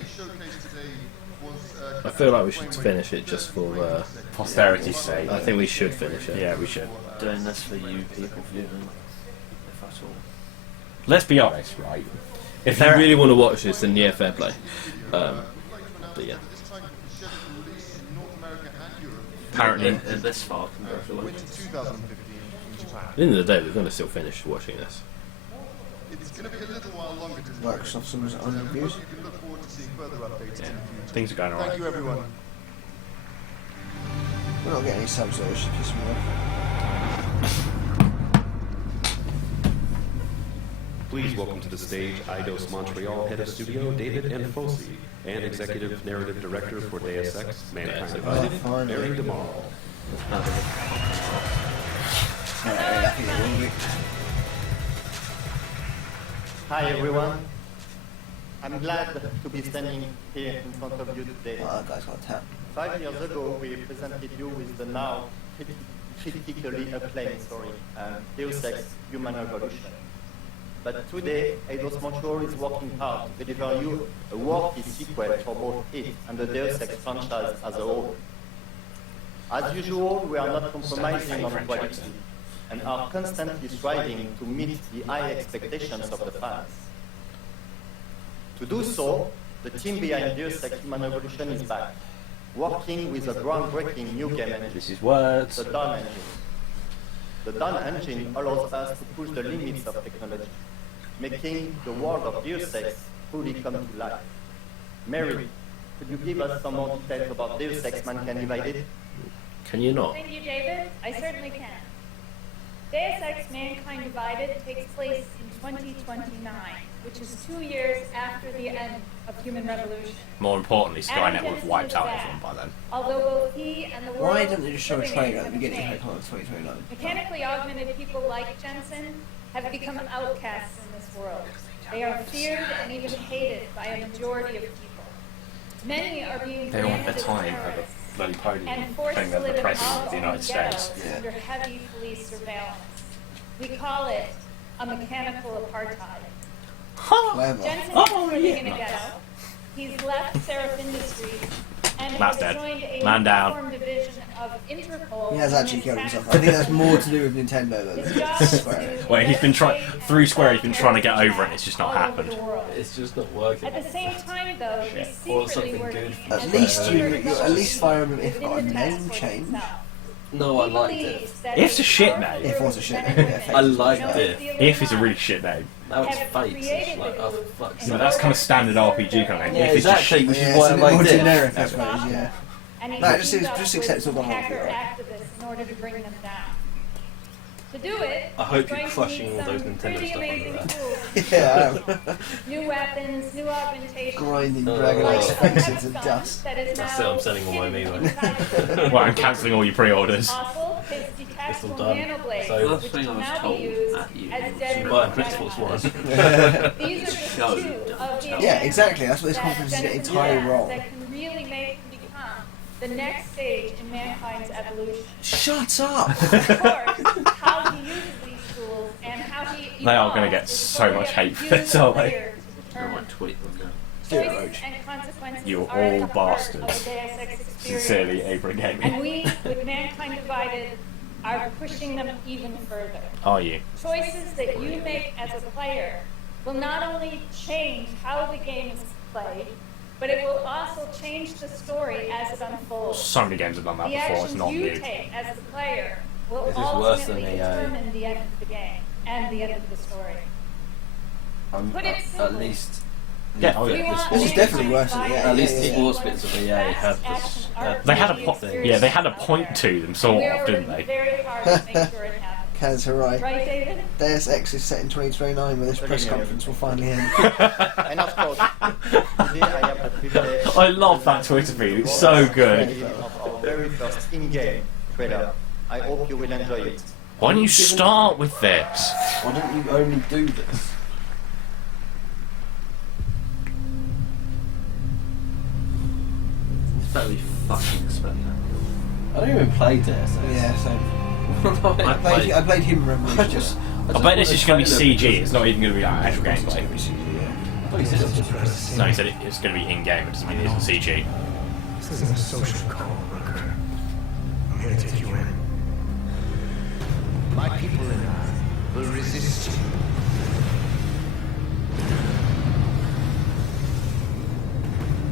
I feel like we should finish it just for posterity's sake. I think we should finish it. Yeah, we should. Doing this for you people viewing, if that's all. Let's be honest, right? If you really want to watch this, then yeah, fair play. But yeah. Apparently, in this far, congratulations. At the end of the day, we're going to still finish watching this. Microsoft's on reviews. Yeah, things are going alright. Thank you, everyone. We're not getting any subs though, she pissed me off. Please welcome to the stage Eidos Montreal Head of Studio David N. Fossey and Executive Narrative Director for Deus Ex Mankind Divided, Eric DeMarle. Hi everyone. I'm glad to be standing here in front of you today. Oh, that guy's got a tap. 5 years ago, we presented you with the now critically acclaimed story, Deus Ex Human Revolution. But today, Eidos Montreal is working hard to deliver you a worthy sequel for both it and the Deus Ex franchise as a whole. As usual, we are not compromising on quality and are constantly striving to meet the high expectations of the fans. To do so, the team behind Deus Ex Human Revolution is back, working with a groundbreaking new game engine, This is words. the Dawn engine. The Dawn engine allows us to push the limits of technology, making the world of Deus Ex fully come to life. Mary, could you give us some more details about Deus Ex Mankind Divided? Can you not? Thank you, David. I certainly can. Deus Ex Mankind Divided takes place in 2029, which is 2 years after the end of Human Revolution. More importantly, Skynet would have Adam wiped out Jensen is everyone by then. Although both he and the world Why didn't they just show a living in trailer at it the have beginning changed. of 2029? Mechanically augmented people like Jensen have become outcasts in this world. They are feared and even hated by a majority of people. Many are being They want their branded as time at terrorists the bloody podium, and forced saying to they're live the in president of the United all-owned States. ghettos under heavy police surveillance. We call it a mechanical apartheid. Clever. Jensen Oh, is living yeah. in a ghetto. He's left Seraph Industries and Matt's has dead. joined a Man down. uniform division of Interpol. He has in actually his killed himself. I task think that's more to do with Nintendo than His job is to Square. do Wait, he's been trying investigate through and Square. He's solve been trying to get terrorist over it. It's just not attacks all over happened. the world. It's just not working. At the same time, though, he's Or secretly something working good. as At a least secret you at least Fire Emblem if got a within the task name force change. itself. No, I He liked it. believes that If's a shit powerful name. If was a shit name, group yeah, I knows liked the it. illegal If is a really minds shit name. Now it's have fate. It's created like, the oh, group fuck's No, sake. that's kind of standard RPG kind of name. Yeah, If it's just exactly, shit. which is Yeah, why I it's a bit more liked it. generic, I suppose, yeah. and he No, teamed just up accept with it's all gone wrong, hacker you're right. activists in order to bring them down. To do it, I hope he's you're going to crushing need all those some Nintendo pretty stuff amazing under tools. Yeah, I am. New weapons, new augmentations. Grinding Dragon Axe faces and dust. That is That's now it, I'm selling all my Amiibo. Well, I'm cancelling all your pre-orders. Also, his It's all detachable done. nanoblades, So, which can now be used as dead buy a Principles one. These are just two of the Yeah, exactly. That's what this that conference is getting Jensen entirely has wrong. that can really make him become the next stage in mankind's evolution. Shut up! Of course, how he uses these tools and how he They are going to evolves get is the so story much of hate the for this, human aren't they? player to determine. Tweet them now. Choices and consequences You are at all the heart bastards. of the Deus Ex experience. Sincerely, Abra Gaming. And we, with Mankind Divided, are pushing them even further. Are you? Choices that you make as a player will not only change how the game is played, but it will also change the story as it unfolds. So many games have done that The before, it's actions not you new. take as the player will This is worse than ultimately EA. determine the end of the game and the end of the story. Put it At simply, least. Yeah, oh we yeah. want This is definitely worse than Mankind EA. At least Divided the to sports be bits of one EA the have best this. action They had a RPG yeah, they had a point experience. to them, sort We're of, didn't working they? very hard to make sure it happens. Kaz, hooray. Right, David? Deus Ex is set in 2029 where this press conference will finally end. And of course, today I have the privilege I love that Twitter feed, it's so good. of our very first in-game trailer. I hope you will enjoy it. Why don't you start with this? Why don't you only do this? It's better be fucking spectacular. I don't even play Deus Ex. Yeah, same. I I played him Revolution. I bet this is going to be CG, it's not even going to be like actual gameplay. I thought you said it was just No, he said it's going to be in-game, it doesn't mean it isn't CG. This isn't a social call, Brooker. I'm here to take you in. My people and I will resist you.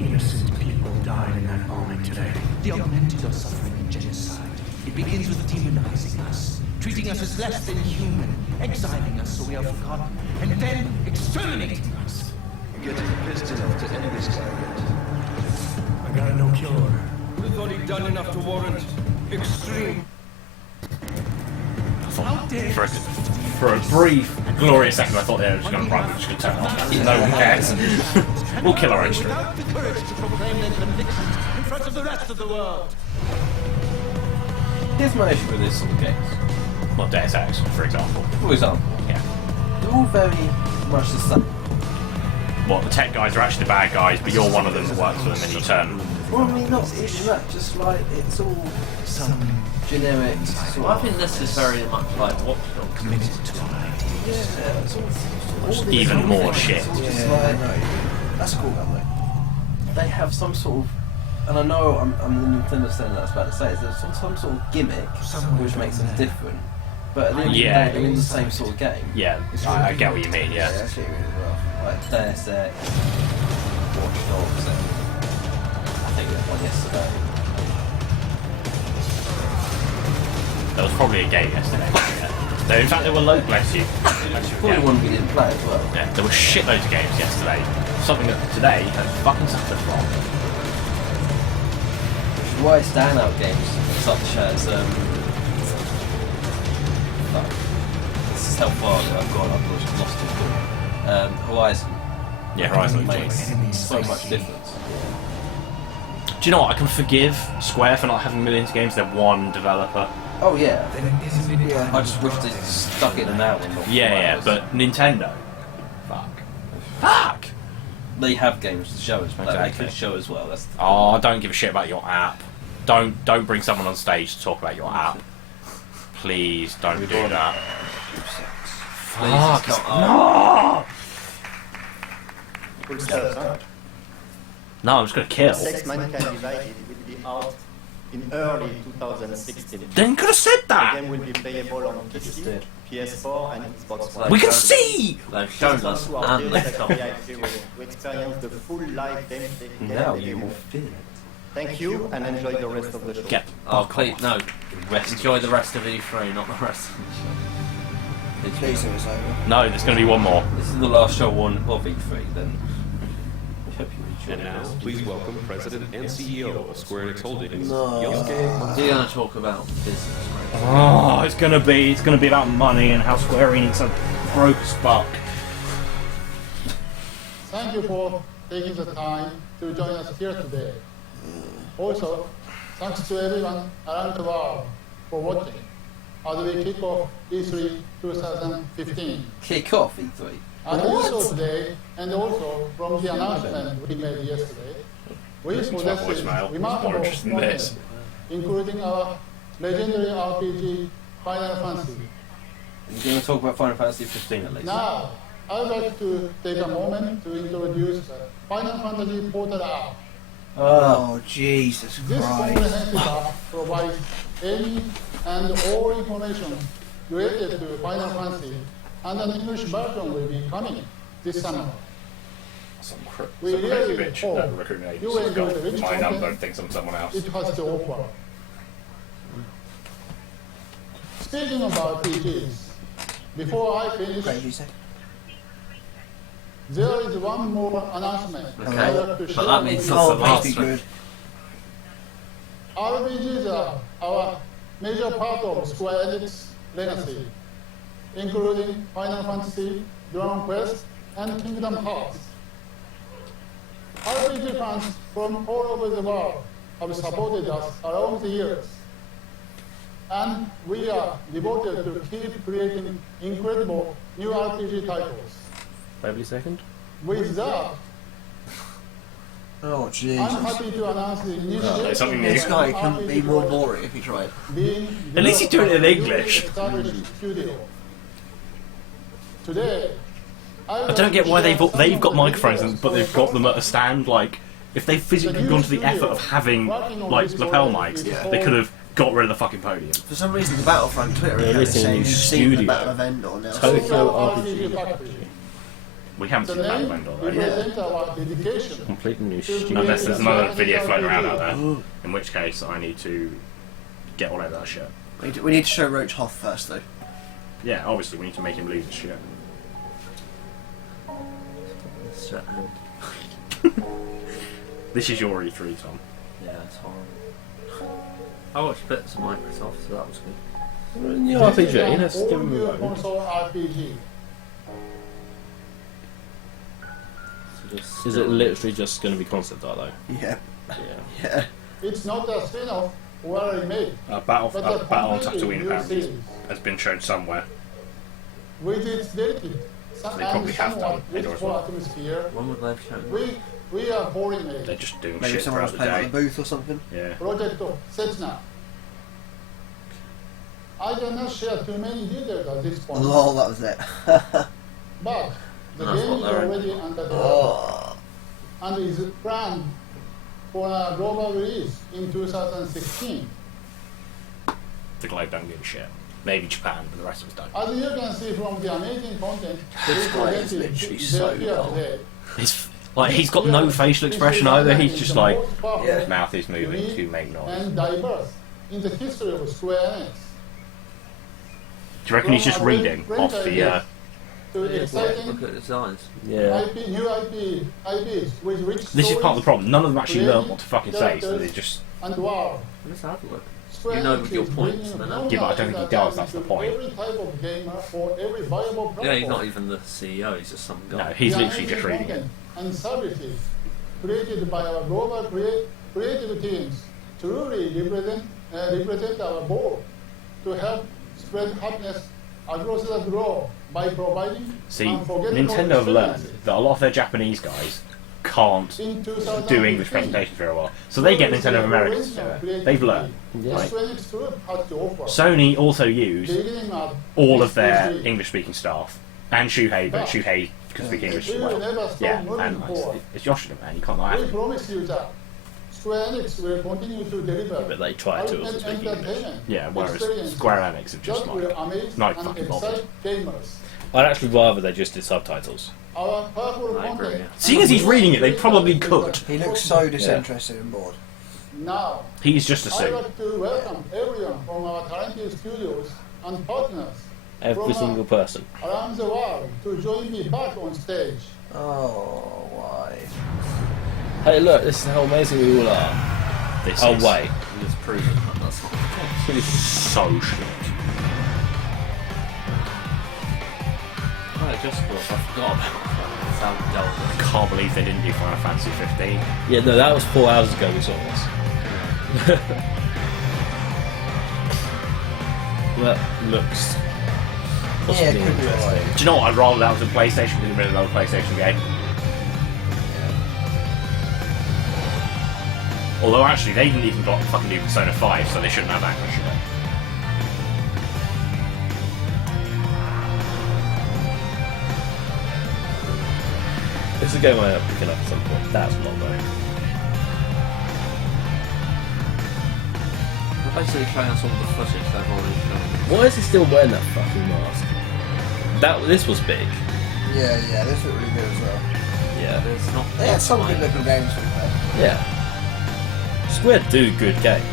Innocent people died in that bombing today. The augmented are suffering genocide. It begins with demonizing us, treating us as less than human, exiling us so we are forgotten, and then exterminating us. Getting pissed enough to end this guy yet? I got a no-kill order. We thought he'd done enough to warrant extreme. For a brief, glorious second, I thought they were just going to run, just going to turn it off. No one cares. We'll kill our own stream. Without the courage to proclaim their convictions in front of the rest of the world. Here's my issue with this sort of games. Well, Deus Ex, for example. For example, Yeah. they're all very much the same. What, the tech guys are actually the bad guys, but you're one of them that works for them and you turn. Well, I mean, not even that, just like it's all some generic. Sort I think this is very much like Watch Dogs. Committed to an idea. Yeah, it's all Even more shit. Just like, That's a cool one, though. they have some sort of, and I know I'm the Nintendo stand that's about to say, is there's some sort of gimmick which makes them different. But at the end of the Yeah. day, they're in the same sort of game. Yeah, I get what you mean, Yeah, yeah. that's really rough. Like Deus Ex, Watch Dogs, and I think there's one yesterday. There was probably a game yesterday. Yeah. In fact, there were loads, bless you. Probably one we didn't play as well. Yeah, there were shitloads of games yesterday. Something that today has fucking suffered from. Which is why standout games such as fuck. This is how far I've gone. I've lost it. Horizon. Yeah, Horizon makes enemies so I much see. difference. Do you know what? I can forgive Square for not having millions of games. They're one developer. Oh yeah. Then isn't it Yeah. I just wish they stuck it in that one. Not Yeah, others. but Nintendo. Fuck. They have games to show us, but they Exactly. could show as well. That's the Oh, I don't give a shit about your app. Don't bring someone on stage to talk about your app. Please don't do that. Fuck. No! Cool stuff, huh? No, I'm just gonna kill. Sex Mankind Divided will be out in early 2016. Then you could have said The that. game will be playable on PC, PS4, and Xbox One. We can see. They've shown Just us go to our and Deus they've Ex told us. VIP to experience the full live gameplay. Now you will feel it. Thank you, and enjoy the rest of the show. Get. Oh, please, no. Enjoy the rest of E3, not the rest of the show. Please, it was over. No, there's gonna be one more. This is the last show of E3 then. We hope you And now, please welcome President and CEO of Square Enix Holdings, No. Yosuke. We're going to talk about business, right? Oh, it's gonna be about money and how Square Enix are broke as fuck. Thank you for taking the time to join us here today. Also, thanks to everyone around the world for watching as we kick off E3 2015. Kick off E3. And also today, and also from the announcement we made yesterday, we Listen to my possess voicemail. remarkable More interested in this. content, including our legendary RPG Final Fantasy. You're going to talk about Final Fantasy 15 at least. Now, I would like to take a moment to introduce the Final Fantasy Portal app. Oh, Jesus This Christ. comprehensive app provides any and all information related to Final Fantasy, and an English version will be coming this summer. Some We crazy really bitch hope that recruitment you agency's enjoy the got rich my number content and thinks I'm someone else. it has to offer. Speaking about RPGs, before I finish, there is one more announcement. Okay, I'd like to but share that with means you. that's the last one. RPGs are our major part of Square Enix legacy, including Final Fantasy, Dragon Quest, and Kingdom Hearts. RPG fans from all over the world have supported us along the years, and we are devoted to keep creating incredible new RPG titles. Wait a second. With that, Oh, Jesus. I'm happy to announce the there's something initiative new. This guy couldn't be more boring if he tried. At least he's doing it in English. Today, I don't get why they've got microphones, but they've got them at a stand. Like, if they physically gone to the effort of having like lapel mics, they could have got rid of the fucking podium. For some reason, the Battlefront Twitter They're account is missing a saying new you've seen the studio. Battle of Endor now. Tokyo RPG. We haven't seen the Battle of Endor though. represent our dedication Completely new studio. Unless there's another video floating around out there, in which case I need to get all over that shit. We need to show Roach Hoth first, though. Yeah, obviously we need to make him lose his shit. This is your E3, Tom. Yeah, it's horrible. I watched bits of Microsoft, so that was good. New RPG, let's give him a all-new vote. console RPG. Is it literally just going to be concept art though? Yeah. Yeah. It's not a spin-off or a remake, Battle but on a completely Tatooine new apparently series. has been shown somewhere. With its delicate They probably have done Endor as wistful well. atmosphere, When would they have shown we are pouring They're a just doing Maybe shit someone throughout else the playing at day. the booth or something. Yeah. project of Setna. I cannot share too many details at this point, Lol, that was it. but the That's game what is they're already under development Oh. and is planned for a global release in 2016. The globe don't give a shit. Maybe Japan, but the rest of us don't. As you can see from the amazing content This guy is presented literally there so here dull. today, He's like he's got no facial expression either. He's just like Yeah. his mouth is moving to make noise. and diverse in the history of Square Enix. Do you reckon he's just reading off the? To exciting Look at the designs. Yeah. new IPs with rich This is part of the stories, problem. None of them actually learn what to fucking say, so they characters, just. and wow. Let's have a look. Square You know Enix your is points, bringing then, no huh? Yeah, but I don't think he does, that's the into point. Every type of gamer for every viable platform. Yeah, he's not even the CEO, he's just some guy. No, he's The literally just amazing reading it. content And services created by our global creative teams truly represent our goal to help spread happiness across the globe by providing See, unforgettable Nintendo have learned experiences. that a lot of their Japanese guys can't In do 2015, English presentations very well, so they get Nintendo of America to do it. They've learned. Right? Square Enix Group has to offer. Sony also use Beginning at all of their this English-speaking staff, and Shuhei, but Shuhei can speak English as we will never well. stop Yeah, moving and forward. it's Yoshida, man. You can't lie. We promise you that Square Enix will continue to deliver But they try to also ultimate speak English. entertainment Yeah, whereas experiences Square Enix have just that will amaze not and fucking bothered. excite gamers. I'd actually rather they just did subtitles. Our powerful I agree. content. Seeing as he's reading it, they probably could. He looks so disinterested and bored. Now, He's just a I'd suit. like to welcome everyone from our talented studios and partners Every from single person. around the world to join me back on stage. Oh, why? Hey, look, this is how amazing we all are. This oh, is wait. It's proven that that's not the case. so shit. Oh, just I forgot about that. It sounded dull. I can't believe they didn't do Final Fantasy 15. Yeah, no, that was 4 hours ago we saw this. That looks possibly it could be interesting. alright. Do you know what? I'd rather that was a PlayStation than another PlayStation game. Although actually, they didn't even fucking do Persona 5, so they shouldn't have that much of it. It's a game I am picking up at some point. That's long though. They're basically showing us all the footage they've already shown. Why is he still wearing that fucking mask? This was big. Yeah, this looked really good as well. Yeah. There's not. They had some good looking games from there. Yeah. Square do good games.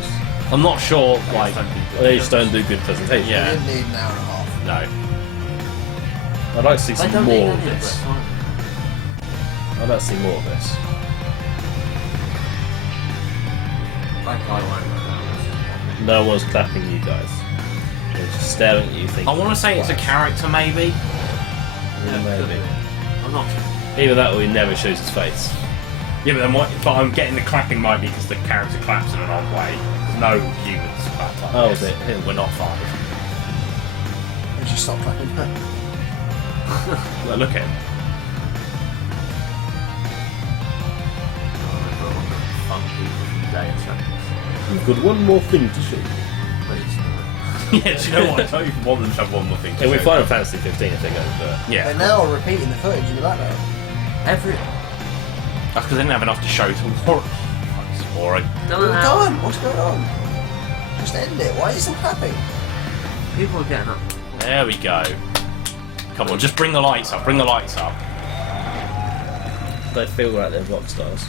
I'm not sure, like... They just don't do good presentations. Yeah. They didn't need an hour and a half. No. I'd like to see They some don't more need of any of this. it. I'd like to see more of this. That guy won't. No one's clapping you guys. They're just staring at you thinking... I want to say it's a character, maybe. Yeah, maybe. I'm not. Either that or he never shows his face. Yeah, but I'm getting the clapping might be because the character claps in an odd way. There's no humans clap like Oh, this. is it him? We're not 5. Would you stop clapping? Look at him. You've got one more thing to show. Yeah, do you know what? I don't even want them to have one more thing to Yeah, we show. Final Fantasy 15 if they're going to do it. Yeah. They're now repeating the footage in the background. That's because they didn't have enough to show to warrant. Or Done. What's going on? Just end it. Why are you still clapping? People are getting up. There we go. Come on, just bring the lights up. Bring the lights up. They feel like they're rock stars.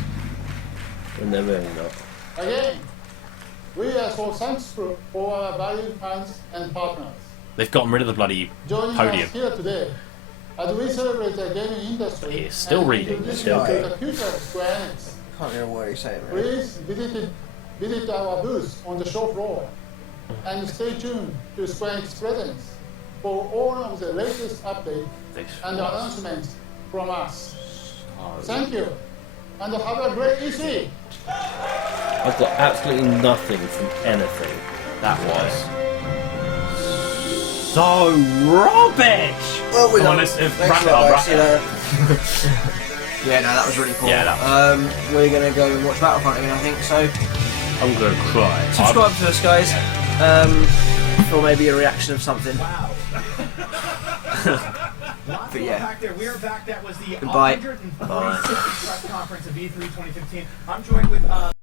And they're really not. Again, we are so thankful for our valued fans and partners They've gotten rid of the bloody joining podium. us here today as we celebrate the gaming industry. But he's still and reading. introduce Still you to good. the future of Square Enix. Can't hear a word he's saying. Really. Please visit our booth on the show floor and stay tuned to Square Enix presents for all of the latest updates and announcements from us. Thank you, and have a great E3. I've got absolutely nothing from anything. That was so rubbish. Well, we're Come on, done. let's Thanks wrap a it lot, up. guys. See you later. Yeah, no, that was really cool. Yeah, that we're gonna go and watch Battlefront again, I think. So I'm gonna cry. subscribe to us, guys. For maybe a reaction of something. But yeah. We are back. That was the Goodbye. 146th press conference of E3 2015. I'm joined with